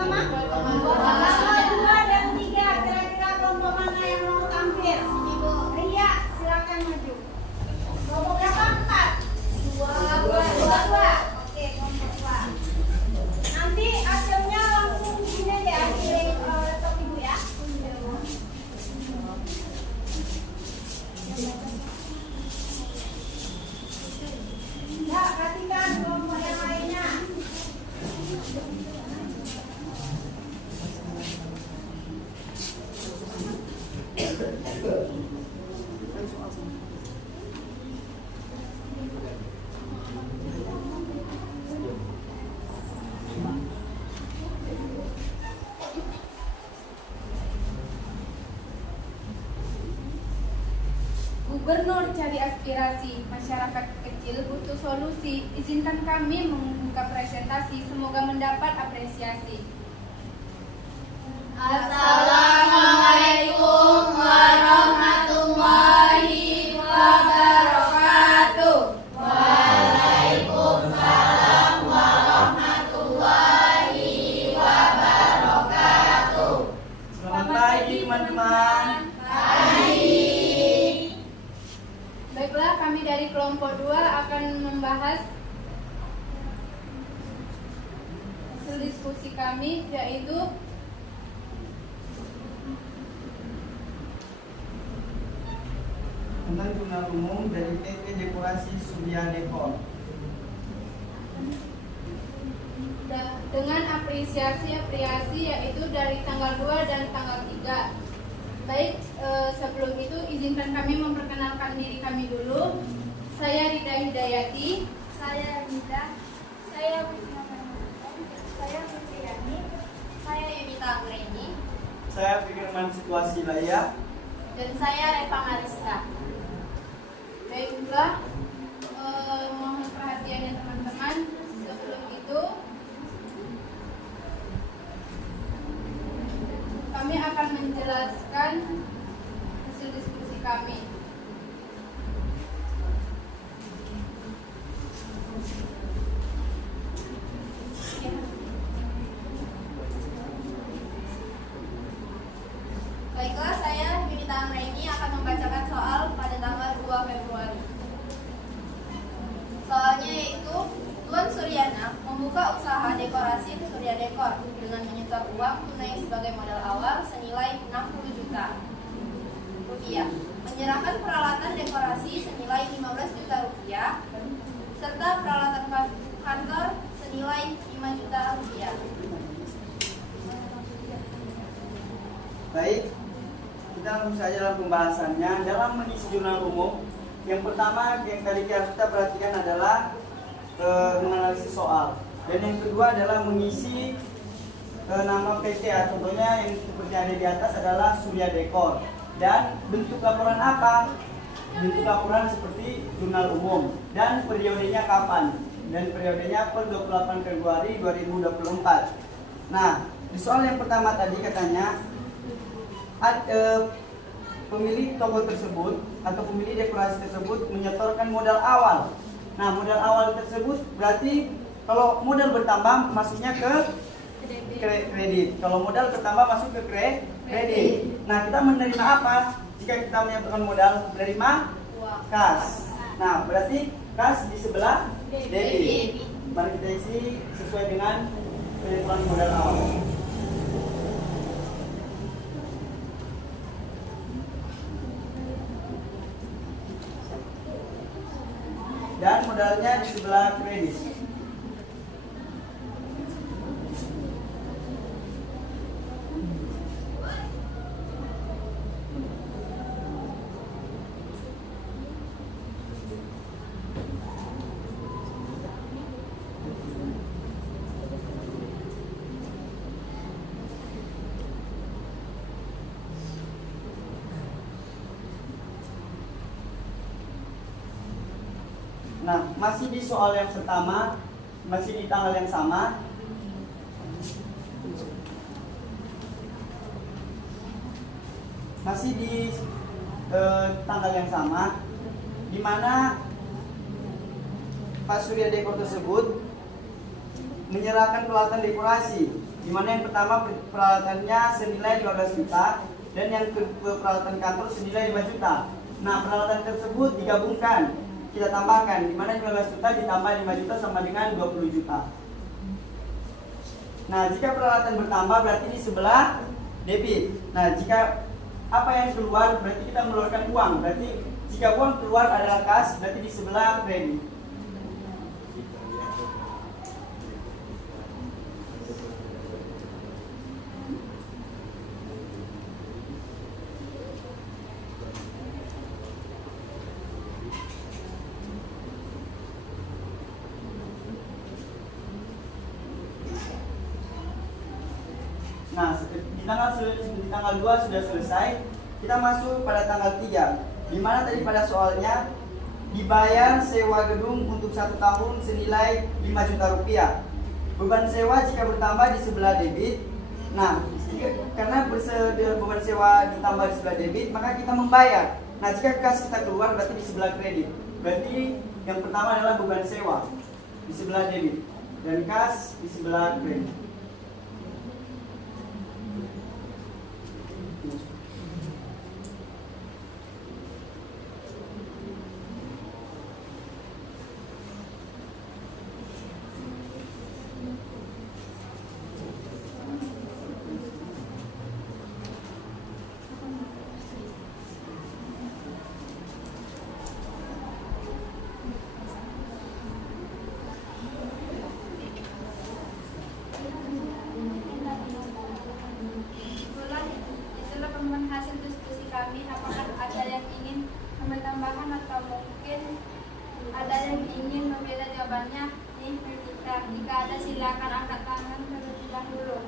pertama? Nomor 2 dan 3. Kira-kira kelompok mana yang mau tampil? Ria, silakan maju. Kelompok berapa? 4. 2. Oke, kelompok 2. Nanti hasilnya langsung di sini aja di laptop ibu ya. Ya, perhatikan kelompok yang lainnya. Gubernur cari aspirasi, masyarakat kecil butuh solusi. Izinkan kami membuka presentasi, semoga mendapat apresiasi. Assalamualaikum warahmatullahi wabarakatuh. Waalaikumsalam warahmatullahi wabarakatuh. Selamat pagi teman-teman. Baiklah, kami dari kelompok 2 akan membahas hasil diskusi kami, yaitu Tentang jurnal umum dari PT Dekorasi Surya Dekor. dengan apresiasi yaitu dari tanggal 2 dan tanggal 3. Baik, sebelum itu izinkan kami memperkenalkan diri kami dulu. Saya Rida Hidayati. Saya Rida. Saya Wisma Manuel. Saya Fitriani. Saya Yunita Anggreni. Saya Firman Situasi Laya. Dan saya Reva Mariska. Baiklah, mohon perhatiannya teman-teman. Sebelum itu kami akan menjelaskan hasil diskusi kami. Baiklah, saya Yunita Anggreni akan membacakan soal pada tanggal 2 Februari. Soalnya yaitu, Tuan Suryana membuka usaha dekorasi Surya Dekor dengan menyetor uang tunai sebagai modal awal senilai 60 juta rupiah, menyerahkan peralatan dekorasi senilai 15 juta rupiah, serta peralatan kantor senilai 5 juta rupiah. Baik, kita langsung saja dalam pembahasannya. Dalam mengisi jurnal umum, yang pertama yang tadi kita perhatikan adalah menganalisis soal, dan yang kedua adalah mengisi nama PT ya. Contohnya yang seperti ada di atas adalah Surya Dekor. Dan bentuk laporan apa? Bentuk laporan seperti jurnal umum. Dan periodenya kapan? Dan periodenya per 28 Februari 2024. Nah, di soal yang pertama tadi katanya pemilik toko tersebut atau pemilik dekorasi tersebut menyetorkan modal awal. Nah, modal awal tersebut berarti kalau modal bertambah masuknya ke kredit. Kalau modal bertambah masuk ke kredit. Nah, kita menerima apa? Jika kita menyertakan modal, menerima kas. Nah, berarti kas di sebelah debit. Mari kita isi sesuai dengan penyetoran modal awal. Dan modalnya di sebelah kredit. Nah, masih di soal yang pertama, masih di tanggal yang sama. Masih di tanggal yang sama, di mana Pak Surya Dekor tersebut menyerahkan peralatan dekorasi, di mana yang pertama peralatannya senilai 15 juta dan yang kedua peralatan kantor senilai 5 juta. Nah, peralatan tersebut digabungkan, kita tambahkan, di mana 15 juta ditambah 5 juta sama dengan 20 juta. Nah, jika peralatan bertambah berarti di sebelah debit. Nah, jika apa yang keluar berarti kita mengeluarkan uang. Berarti jika uang keluar adalah kas, berarti di sebelah kredit. Nah, di tanggal 2 sudah selesai. Kita masuk pada tanggal 3. Di mana tadi pada soalnya dibayar sewa gedung untuk 1 tahun senilai 5 juta rupiah. Beban sewa jika bertambah di sebelah debit. Nah, karena beban sewa ditambah di sebelah debit, maka kita membayar. Nah, jika kas kita keluar berarti di sebelah kredit. Berarti yang pertama adalah beban sewa di sebelah debit dan kas di sebelah kredit. Itulah pemenuhan hasil diskusi kami. Apakah ada yang ingin menambahkan atau mungkin ada yang ingin membela jawabannya? Jika ada silakan angkat tangan terlebih dahulu.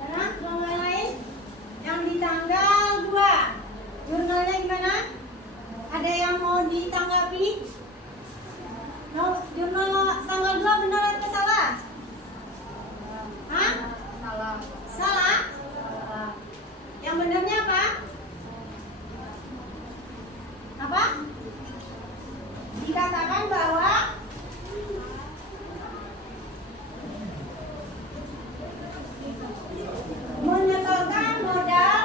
Mana jurnal lain? Yang di tanggal 2. Jurnalnya gimana? Ada yang mau ditanggapi? No, jurnal tanggal 2 benar atau salah? Hah? Salah. Salah? Yang benarnya apa? Apa? Dikatakan bahwa menyetorkan modal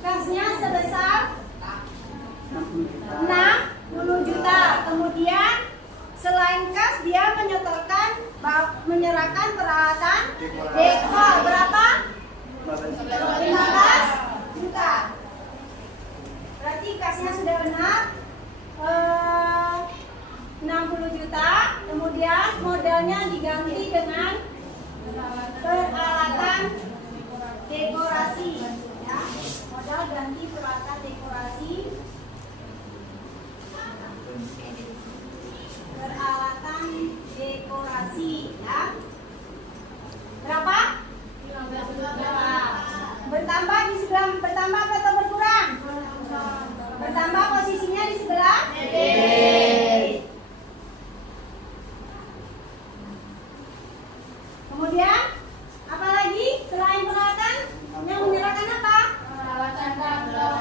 kasnya sebesar 60 juta. Kemudian selain kas dia menyerahkan peralatan dekor berapa? 15 juta. Berarti kasnya sudah benar 60 juta. Kemudian modalnya diganti dengan peralatan dekorasi, ya. Modal ganti peralatan dekorasi. Peralatan dekorasi, ya. Berapa? 15 juta. Bertambah di sebelah, bertambah atau berkurang? Bertambah, posisinya di sebelah debit. Kemudian apa lagi selain peralatan? Yang menyerahkan apa? Peralatan kantor.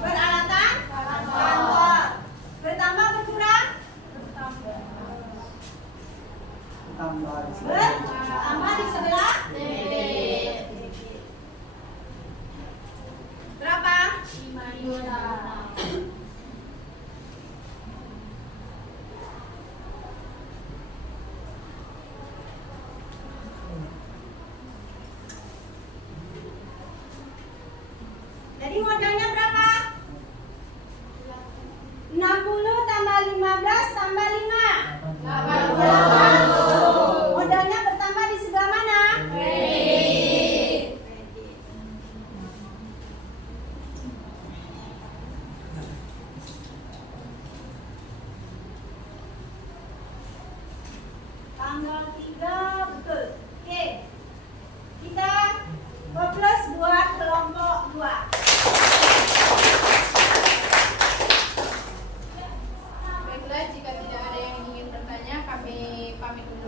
Peralatan kantor. Bertambah, berkurang? Bertambah di sebelah debit. Berapa? 5 juta. Jadi modalnya berapa? 60 tambah 15 tambah 5. 80. Modalnya bertambah di sebelah mana? Kredit. Tanggal 3 betul. Oke. Kita plus buat kelompok 2. Baiklah, jika tidak ada yang ingin bertanya, kami pamit dulu.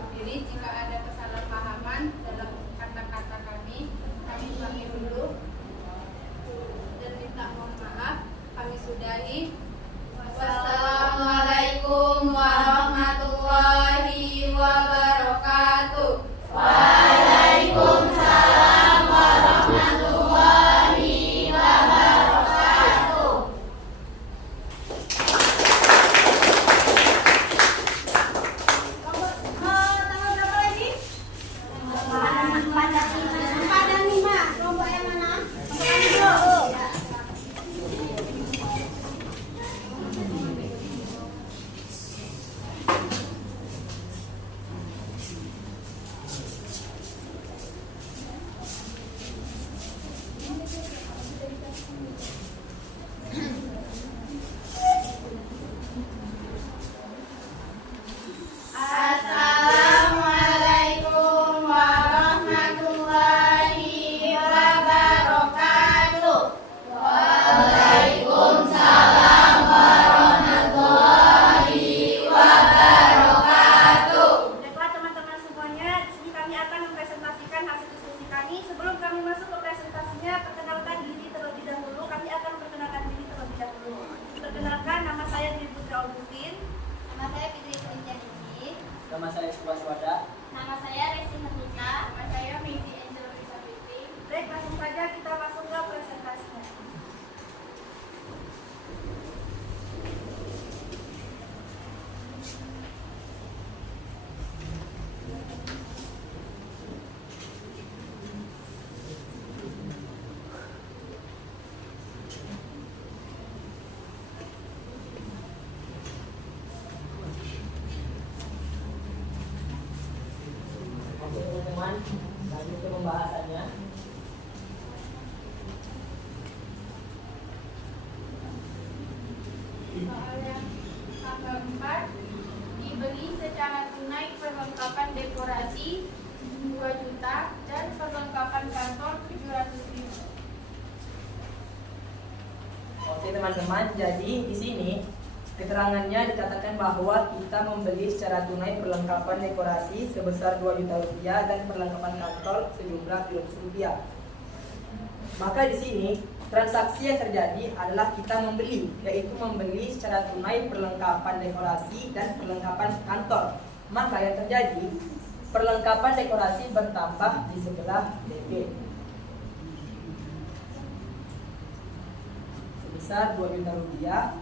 Nama saya Suwaswada. Nama saya Resi Nurita. Nama saya Misi Angel Elizabeth. Baik, langsung saja kita masuk ke presentasinya. Oke teman-teman, lanjut ke pembahasannya. Soal yang tanggal 4, dibeli secara tunai perlengkapan dekorasi 2 juta dan perlengkapan kantor 700.000. Oke teman-teman, jadi di sini keterangannya dikatakan bahwa kita membeli secara tunai perlengkapan dekorasi sebesar 2 juta rupiah dan perlengkapan kantor sejumlah 700 rupiah. Maka di sini transaksi yang terjadi adalah kita membeli, yaitu membeli secara tunai perlengkapan dekorasi dan perlengkapan kantor. Maka yang terjadi perlengkapan dekorasi bertambah di sebelah debit sebesar 2 juta rupiah.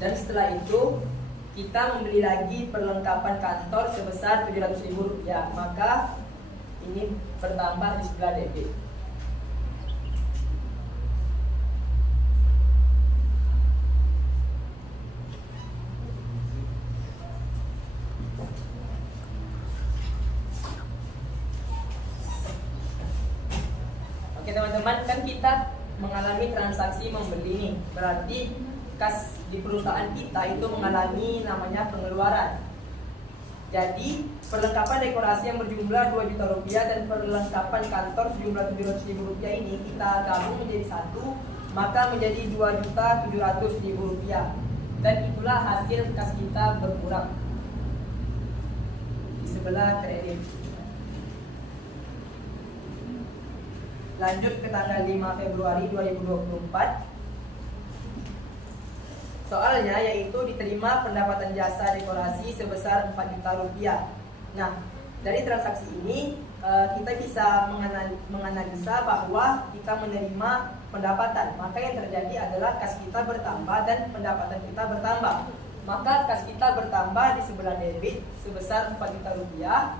Dan setelah itu kita membeli lagi perlengkapan kantor sebesar 700.000 rupiah. Maka ini bertambah di sebelah debit. Oke teman-teman, kan kita mengalami transaksi membeli nih. Berarti kas di perusahaan kita itu mengalami namanya pengeluaran. Jadi perlengkapan dekorasi yang berjumlah 2 juta rupiah dan perlengkapan kantor sejumlah 700.000 rupiah ini kita gabung menjadi satu, maka menjadi 2.700.000 rupiah. Dan itulah hasil kas kita berkurang di sebelah kredit. Lanjut ke tanggal 5 Februari 2024. Soalnya yaitu diterima pendapatan jasa dekorasi sebesar 4 juta rupiah. Nah, dari transaksi ini kita bisa menganalisa bahwa kita menerima pendapatan. Maka yang terjadi adalah kas kita bertambah dan pendapatan kita bertambah. Maka kas kita bertambah di sebelah debit sebesar 4 juta rupiah.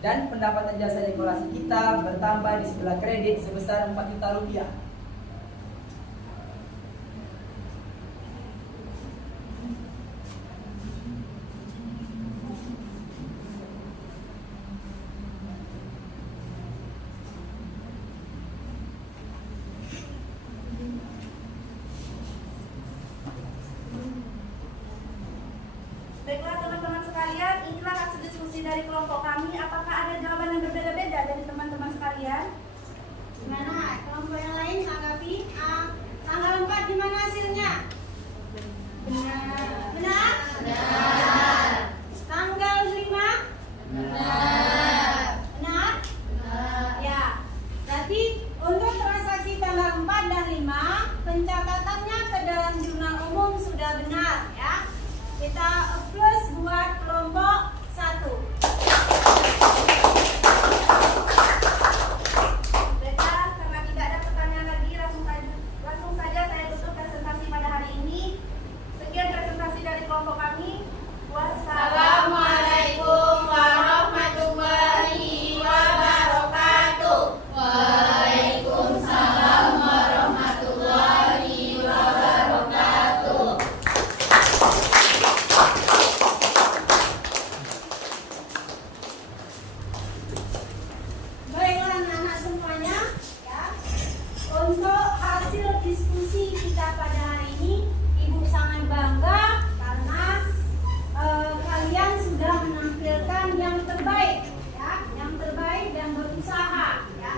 Dan pendapatan jasa dekorasi kita bertambah di sebelah kredit sebesar 4 juta rupiah. Baiklah teman-teman sekalian, inilah hasil diskusi dari kelompok kami. Apakah ada jawaban yang berbeda-beda dari teman-teman sekalian? Gimana? Kelompok yang lain tanggapi. Tanggal 4 gimana hasilnya? Benar. Benar? Benar. Tanggal 5? Benar. Benar? Benar. Ya. Jadi untuk transaksi tanggal 4 dan 5 pencatatannya ke dalam jurnal umum sudah benar ya. Kita plus buat kelompok 1. Baiklah, karena tidak ada pertanyaan lagi, langsung saja saya tutup presentasi pada hari ini. Sekian presentasi dari kelompok kami. Assalamualaikum warahmatullahi wabarakatuh. Waalaikumsalam warahmatullahi wabarakatuh. bangga karena kalian sudah menampilkan yang terbaik, ya, yang terbaik dan berusaha, ya.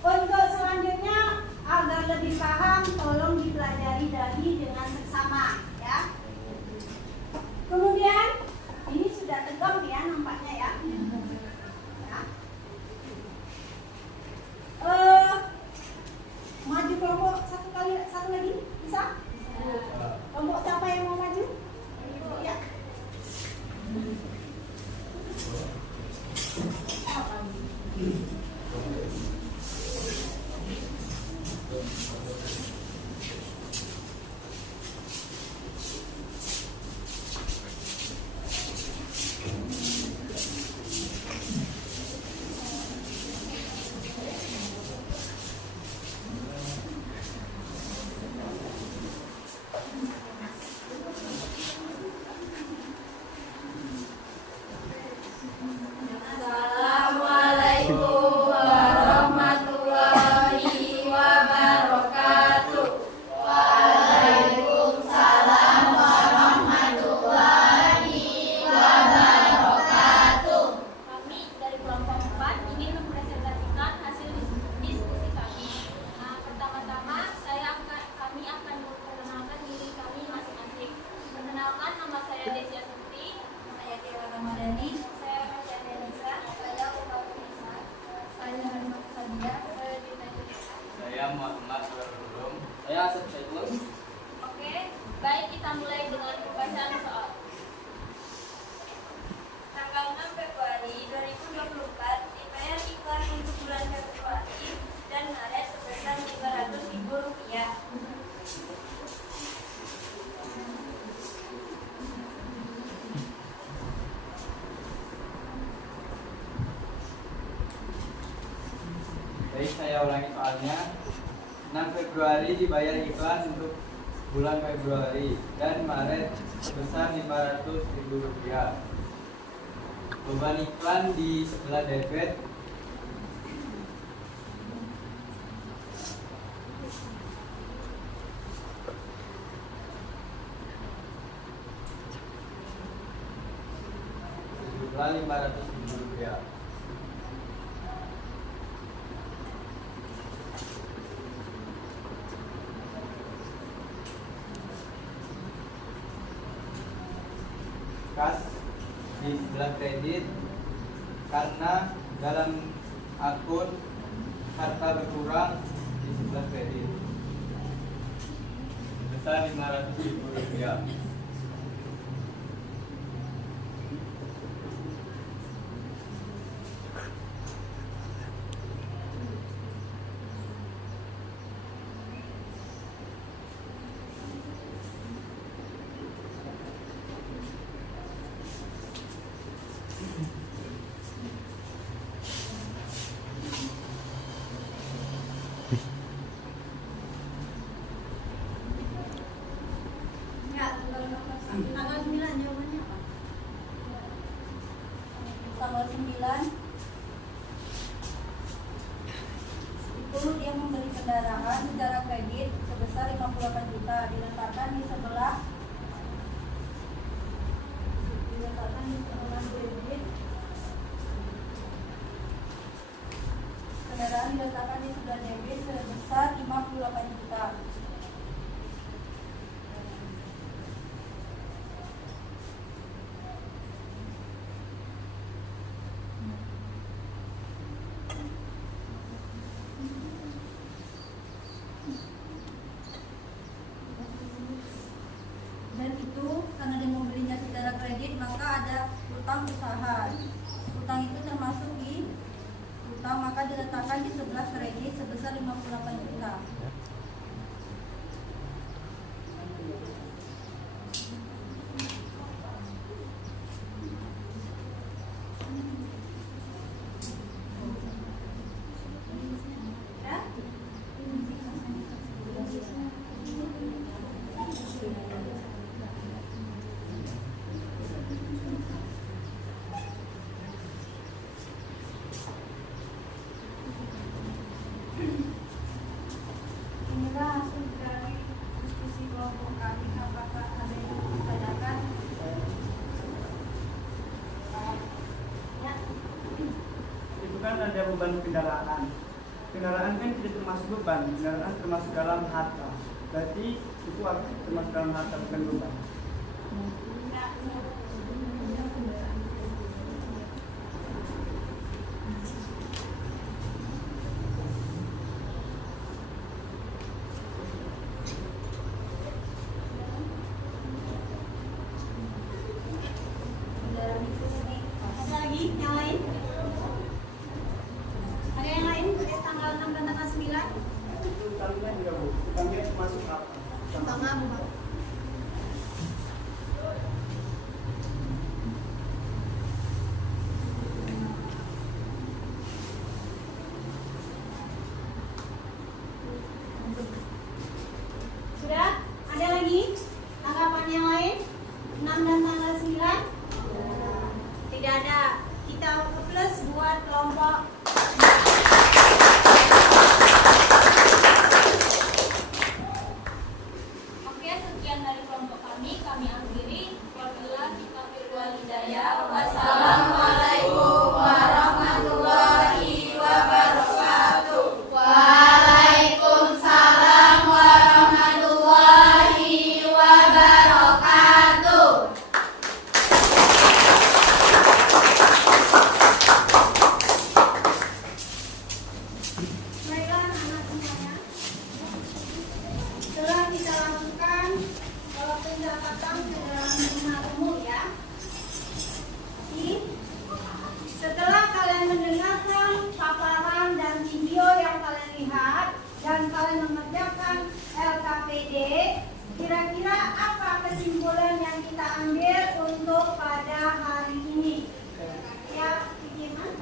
Untuk selanjutnya agar lebih paham, tolong dipelajari dari dengan seksama, ya. Kemudian ini sudah tegang ya nampaknya ya. Maju kelompok satu lagi bisa? Kelompok siapa yang mau maju? Ya. Assalamualaikum warahmatullahi wabarakatuh. Waalaikumsalam warahmatullahi wabarakatuh. Kami dari kelompok 4 ingin mempresentasikan hasil diskusi kami. Pertama-tama kami akan memperkenalkan diri kami masing-masing. Perkenalkan, nama saya Desia Sutri, saya Dewa Ramadhani, saya Raja Denisa, saya Upa Nisa, saya Hanum Sadia, saya Dina Judika. Saya Muhammad Surabudum. Saya Asep Saiful. Oke, baik, kita mulai dengan pembacaan soal. Tanggal 6 Februari 2024 dibayar iklan untuk bulan Februari dan Maret sebesar Rp500.000. Baik, saya ulangi soalnya. 6 Februari dibayar iklan untuk bulan Februari dan Maret sebesar Rp500.000. Beban iklan di sebelah debit sejumlah Rp500.000. Kas di sebelah kredit karena dalam akun harta berkurang di sebelah kredit sebesar Rp500.000. Tanggal 9 jawabannya apa? Tanggal 9 itu dia membeli kendaraan secara kredit sebesar 58 juta diletakkan di sebelah kredit. Kendaraan diletakkan di sebelah debit sebesar 58 juta. Dan itu karena dia membelinya secara kredit, maka ada utang usaha. Utang itu termasuk di utang, maka diletakkan di sebelah kredit sebesar 58 juta. Ya? ada beban kendaraan. Kendaraan kan tidak termasuk beban, kendaraan termasuk dalam harta. Berarti itu termasuk dalam harta, bukan beban. Ada lagi yang lain? Ada yang lain? Ada tanggal 6 dan tanggal 9? Itu kalian juga Bu, kalian termasuk apa? Tanggal apa? Sudah? Ada lagi? Tanggapan yang lain? 6 dan tanggal 9? Tidak ada. Kita plus buat kelompok. Oke, sekian dari kelompok kami akhiri. Wabillahi taufiq wal hidayah. Wassalamualaikum warahmatullahi wabarakatuh. Waalaikumsalam warahmatullahi wabarakatuh. Baiklah anak-anak semuanya. Setelah kita lakukan pencatatan ke dalam jurnal umum ya. Jadi, setelah kalian mendengarkan paparan dan video yang kalian lihat dan kalian mengerjakan LKPD, kira-kira apa kesimpulan yang kita ambil untuk pada hari ini? Ya, Fikirman?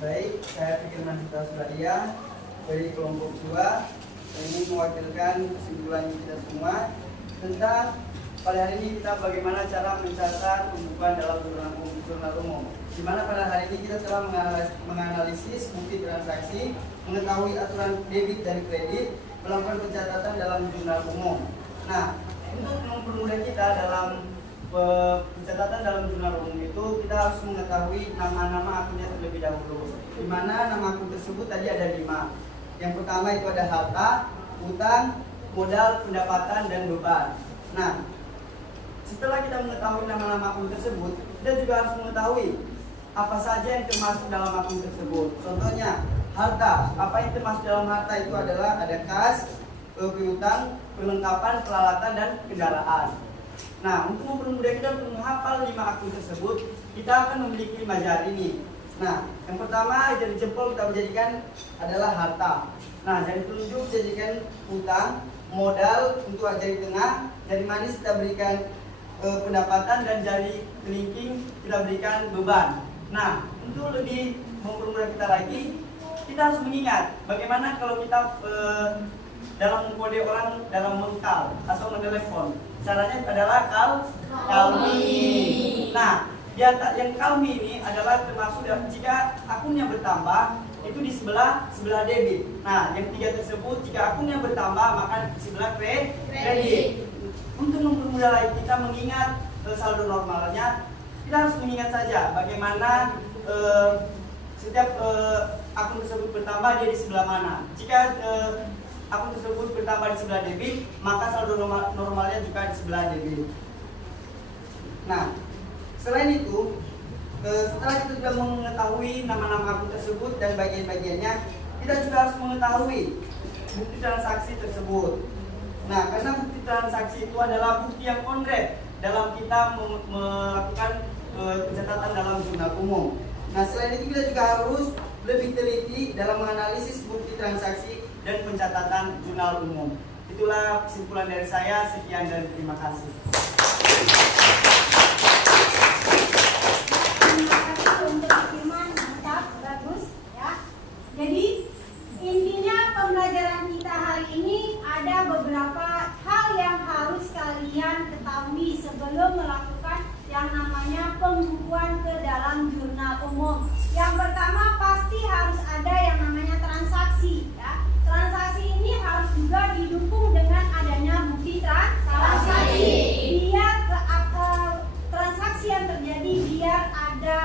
Baik, saya Fikirman Sita Suradia dari kelompok 2. Saya ingin mewakilkan kesimpulan kita semua tentang pada hari ini kita bagaimana cara mencatat pembukuan dalam jurnal umum. Di mana pada hari ini kita telah menganalisis bukti transaksi, mengetahui aturan debit dan kredit, melakukan pencatatan dalam jurnal umum. Nah, untuk mempermudah kita dalam pencatatan dalam jurnal umum itu kita harus mengetahui nama-nama akunnya terlebih dahulu. Di mana nama akun tersebut tadi ada 5. Yang pertama itu ada harta, utang, modal, pendapatan, dan beban. Nah, setelah kita mengetahui nama-nama akun tersebut, kita juga harus mengetahui apa saja yang termasuk dalam akun tersebut. Contohnya, harta. Apa yang termasuk dalam harta itu adalah ada kas, piutang, perlengkapan, peralatan, dan kendaraan. Nah, untuk mempermudah kita untuk menghafal 5 akun tersebut, kita akan memiliki 5 jari ini. Nah, yang pertama jari jempol kita jadikan adalah harta. Nah, jari telunjuk kita jadikan utang, modal untuk jari tengah, jari manis kita berikan pendapatan, dan jari kelingking kita berikan beban. Nah, untuk lebih mempermudah kita lagi, kita harus mengingat bagaimana kalau kita dalam kode orang dalam mengkal atau menelepon. Caranya adalah call me. Nah, yang call me ini adalah termasuk jika akunnya bertambah itu di sebelah debit. Nah, yang 3 tersebut jika akunnya bertambah maka di sebelah kredit. Untuk mempermudah lagi kita mengingat saldo normalnya, kita harus mengingat saja bagaimana setiap akun tersebut bertambah dia di sebelah mana. Jika akun tersebut bertambah di sebelah debit, maka saldo normalnya juga di sebelah debit. Nah, selain itu, setelah kita sudah mengetahui nama-nama akun tersebut dan bagian-bagiannya, kita juga harus mengetahui bukti transaksi tersebut. Nah, karena bukti transaksi itu adalah bukti yang konkret dalam kita melakukan pencatatan dalam jurnal umum. Nah, selain itu kita juga harus lebih teliti dalam menganalisis bukti transaksi dan pencatatan jurnal umum. Itulah kesimpulan dari saya. Sekian dan terima kasih. Terima kasih untuk Firman, mantap, bagus ya. Jadi intinya pembelajaran kita hari ini ada beberapa hal yang harus kalian ketahui sebelum melakukan yang namanya pembukuan ke dalam jurnal umum. Yang pertama pasti harus ada yang namanya transaksi ya. Transaksi ini harus juga didukung dengan adanya bukti transaksi. Biar transaksi yang terjadi biar ada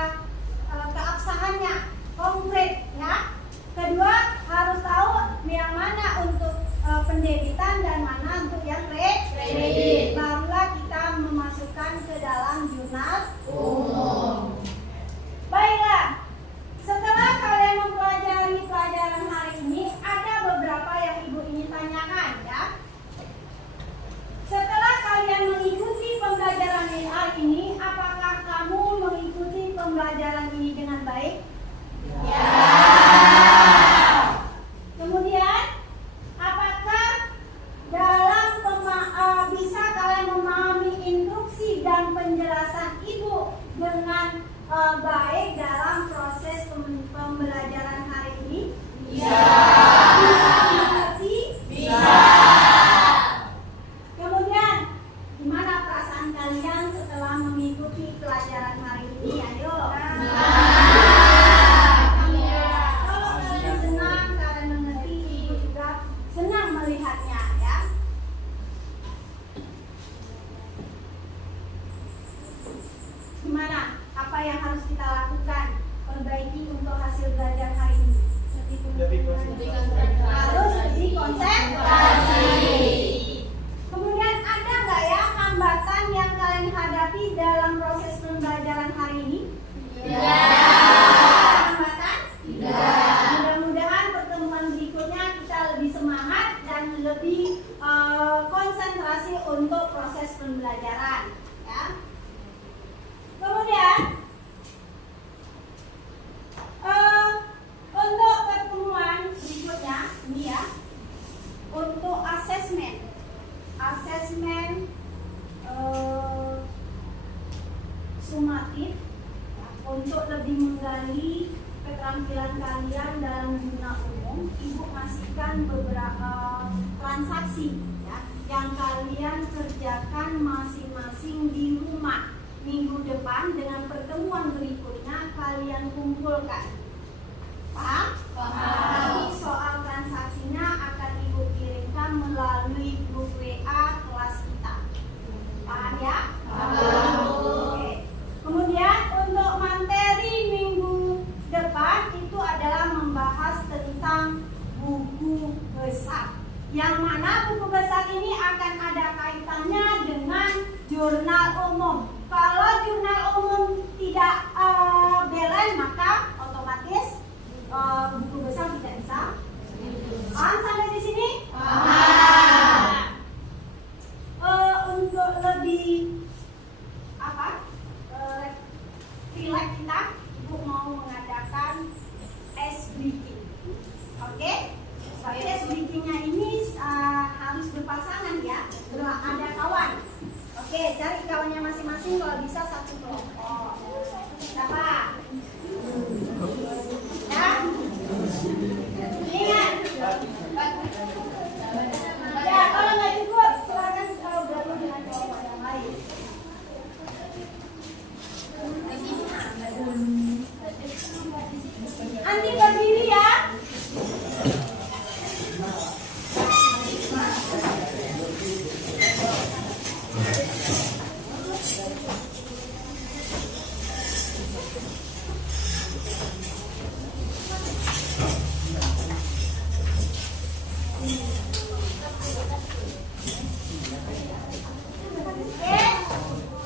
untuk proses pembelajaran, ya. Kemudian untuk pertemuan berikutnya ini ya, untuk asesmen sumatif ya, untuk lebih menggali keterampilan kalian dalam jurnal umum, Ibu masihkan beberapa transaksi ya, yang kalian kerjakan masing-masing di rumah. Minggu depan dengan pertemuan berikutnya kalian kumpulkan. Paham? Paham. Soal transaksinya akan Ibu kirimkan melalui grup WA kelas kita. Paham ya? Paham. Oke. Kemudian untuk materi minggu depan itu adalah membahas tentang buku besar. Yang mana buku besar ini akan ada kaitannya dengan jurnal umum. Kalau jurnal umum tidak belen, maka otomatis buku besar tidak bisa. Paham sampai di sini? Paham. Untuk lebih relax kita, Ibu mau mengadakan ice breaking. Oke? Tapi ice breaking-nya ini harus berpasangan ya, ada kawan. Oke, cari kawannya masing-masing, kalau bisa satu kelompok. Siapa? Ya? Ingat. Ya, kalau nggak cukup, silakan kalau gabung dengan kelompok yang lain. Nanti berdiri ya.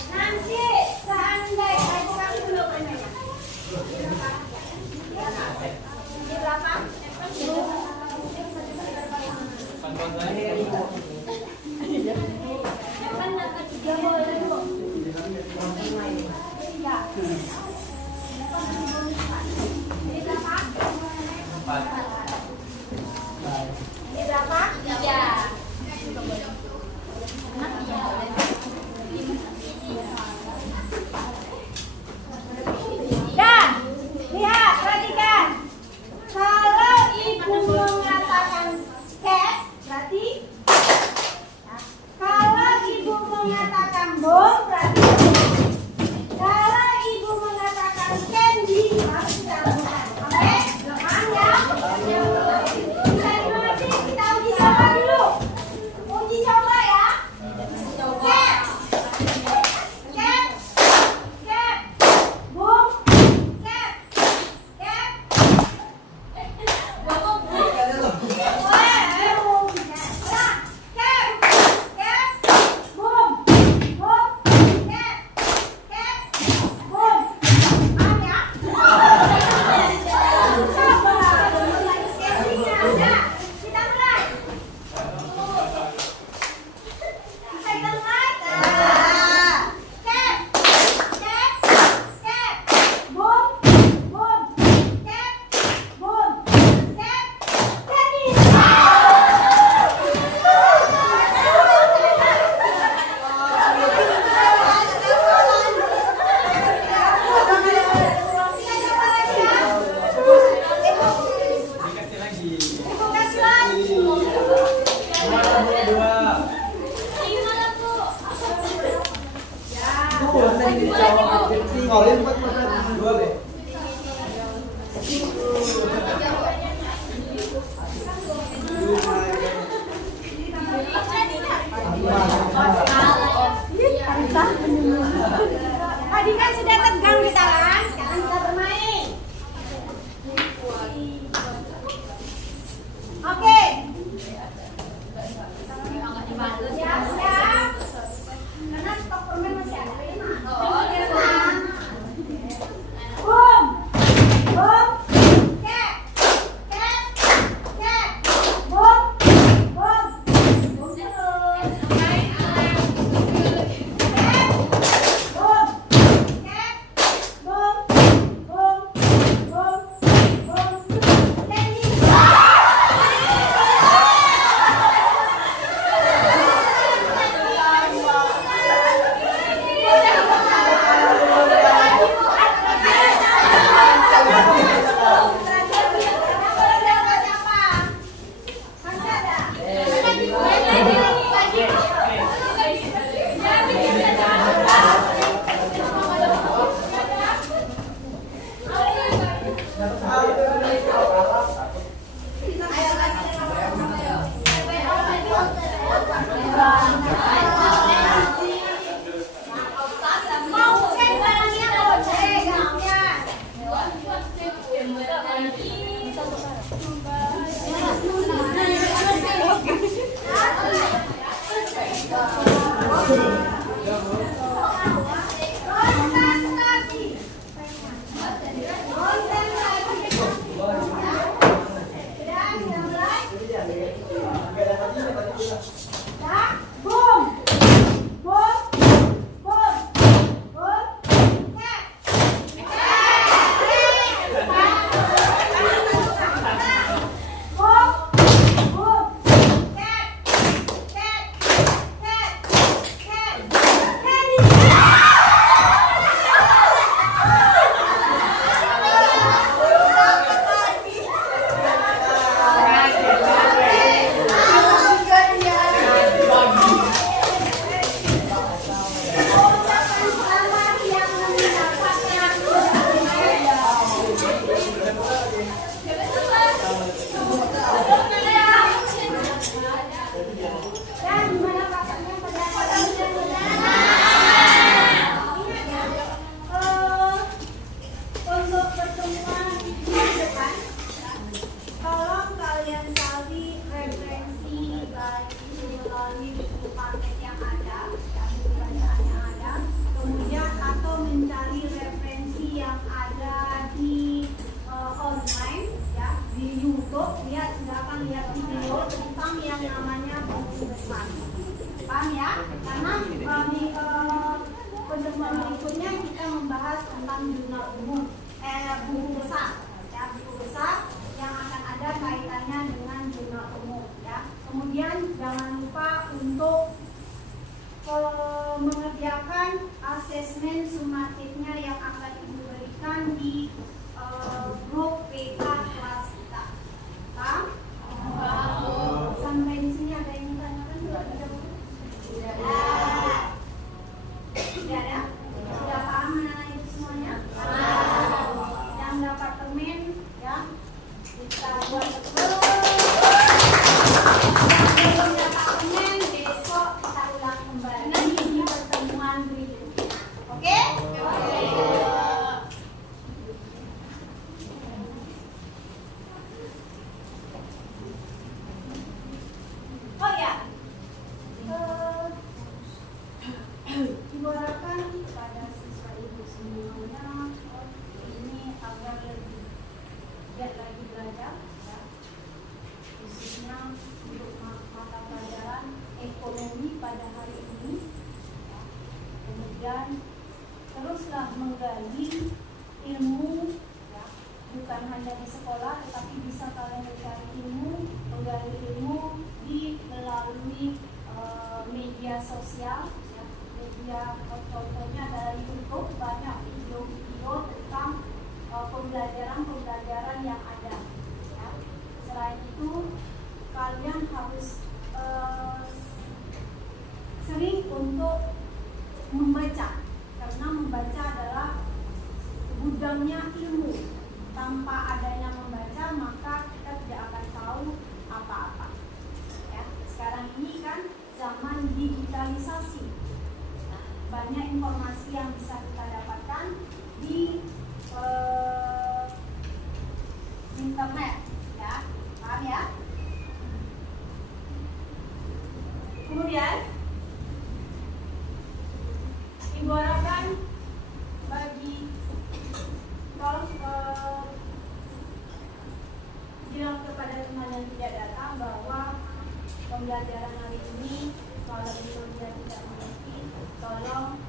Nanti seandainya kamu belum banyak. Berapa? Berapa? Tiga. Dan lihat, perhatikan. Kalau Ibu mengatakan cat, berarti ya. Kalau Ibu mengatakan bom, berarti kalau Ibu mengatakan candy, harus kita lakukan. Oke? Paham ya? Bisa dimengerti? Kita uji coba dulu. Uji coba ya. Cat. Cat. Cat. Bom. Cat. Cat. Kita mulai. melalui buku paket yang ada, ya, buku bacaan yang ada, kemudian atau mencari referensi yang ada di online, ya, di YouTube. Silakan lihat video tentang yang namanya buku besar. Paham ya? Karena di pertemuan berikutnya kita membahas tentang jurnal umum, buku besar, ya, buku besar yang akan ada kaitannya dengan jurnal umum, ya. Kemudian jangan lupa untuk mengerjakan asesmen sumatifnya yang akan Ibu berikan di grup PK kelas kita. Paham? Sampai di sini ada yang ditanyakan juga tidak? Sudah ada? Sudah paham anak itu semuanya? Yang dapat permen, ya, kita buat betul. Yang belum dapat permen, besok kita ulang kembali di pertemuan berikutnya. Oke? Oh ya, Ibu harapkan kepada siswa Ibu semuanya ini agar lebih giat lagi belajar, ya, khususnya untuk mata pelajaran ekonomi pada hari ini, ya. Kemudian teruslah menggali ilmu, ya, bukan hanya di sekolah, tetapi bisa kalian mencari ilmu, menggali ilmu melalui media sosial, ya. Media contohnya dari YouTube banyak video-video tentang pembelajaran yang ada, ya. Selain itu kalian harus sering untuk membaca, karena membaca adalah gudangnya ilmu. Tanpa adanya membaca maka kita tidak akan tahu apa-apa, ya. Sekarang ini kan zaman digitalisasi, banyak informasi yang bisa kita dapatkan di internet, ya. Paham ya? Kemudian Ibu harapkan bilang kepada teman yang tidak datang bahwa pembelajaran hari ini kalau dia tidak mengerti, tolong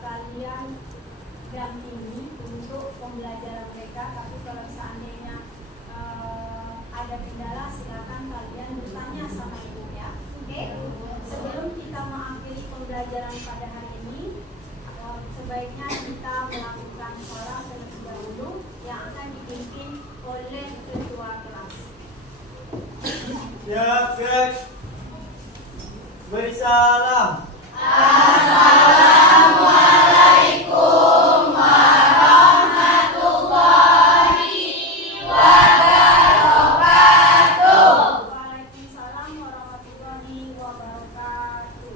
kalian dampingi untuk pembelajaran mereka. Tapi kalau seandainya ada kendala, silakan kalian bertanya sama ibu, ya. Oke? Sebelum kita mengakhiri pembelajaran pada hari ini, sebaiknya kita melakukan sholat terlebih dahulu yang akan dipimpin oleh ketua kelas. Siap. Beri salam. Assalamualaikum warahmatullahi wabarakatuh. Waalaikumsalam warahmatullahi wabarakatuh.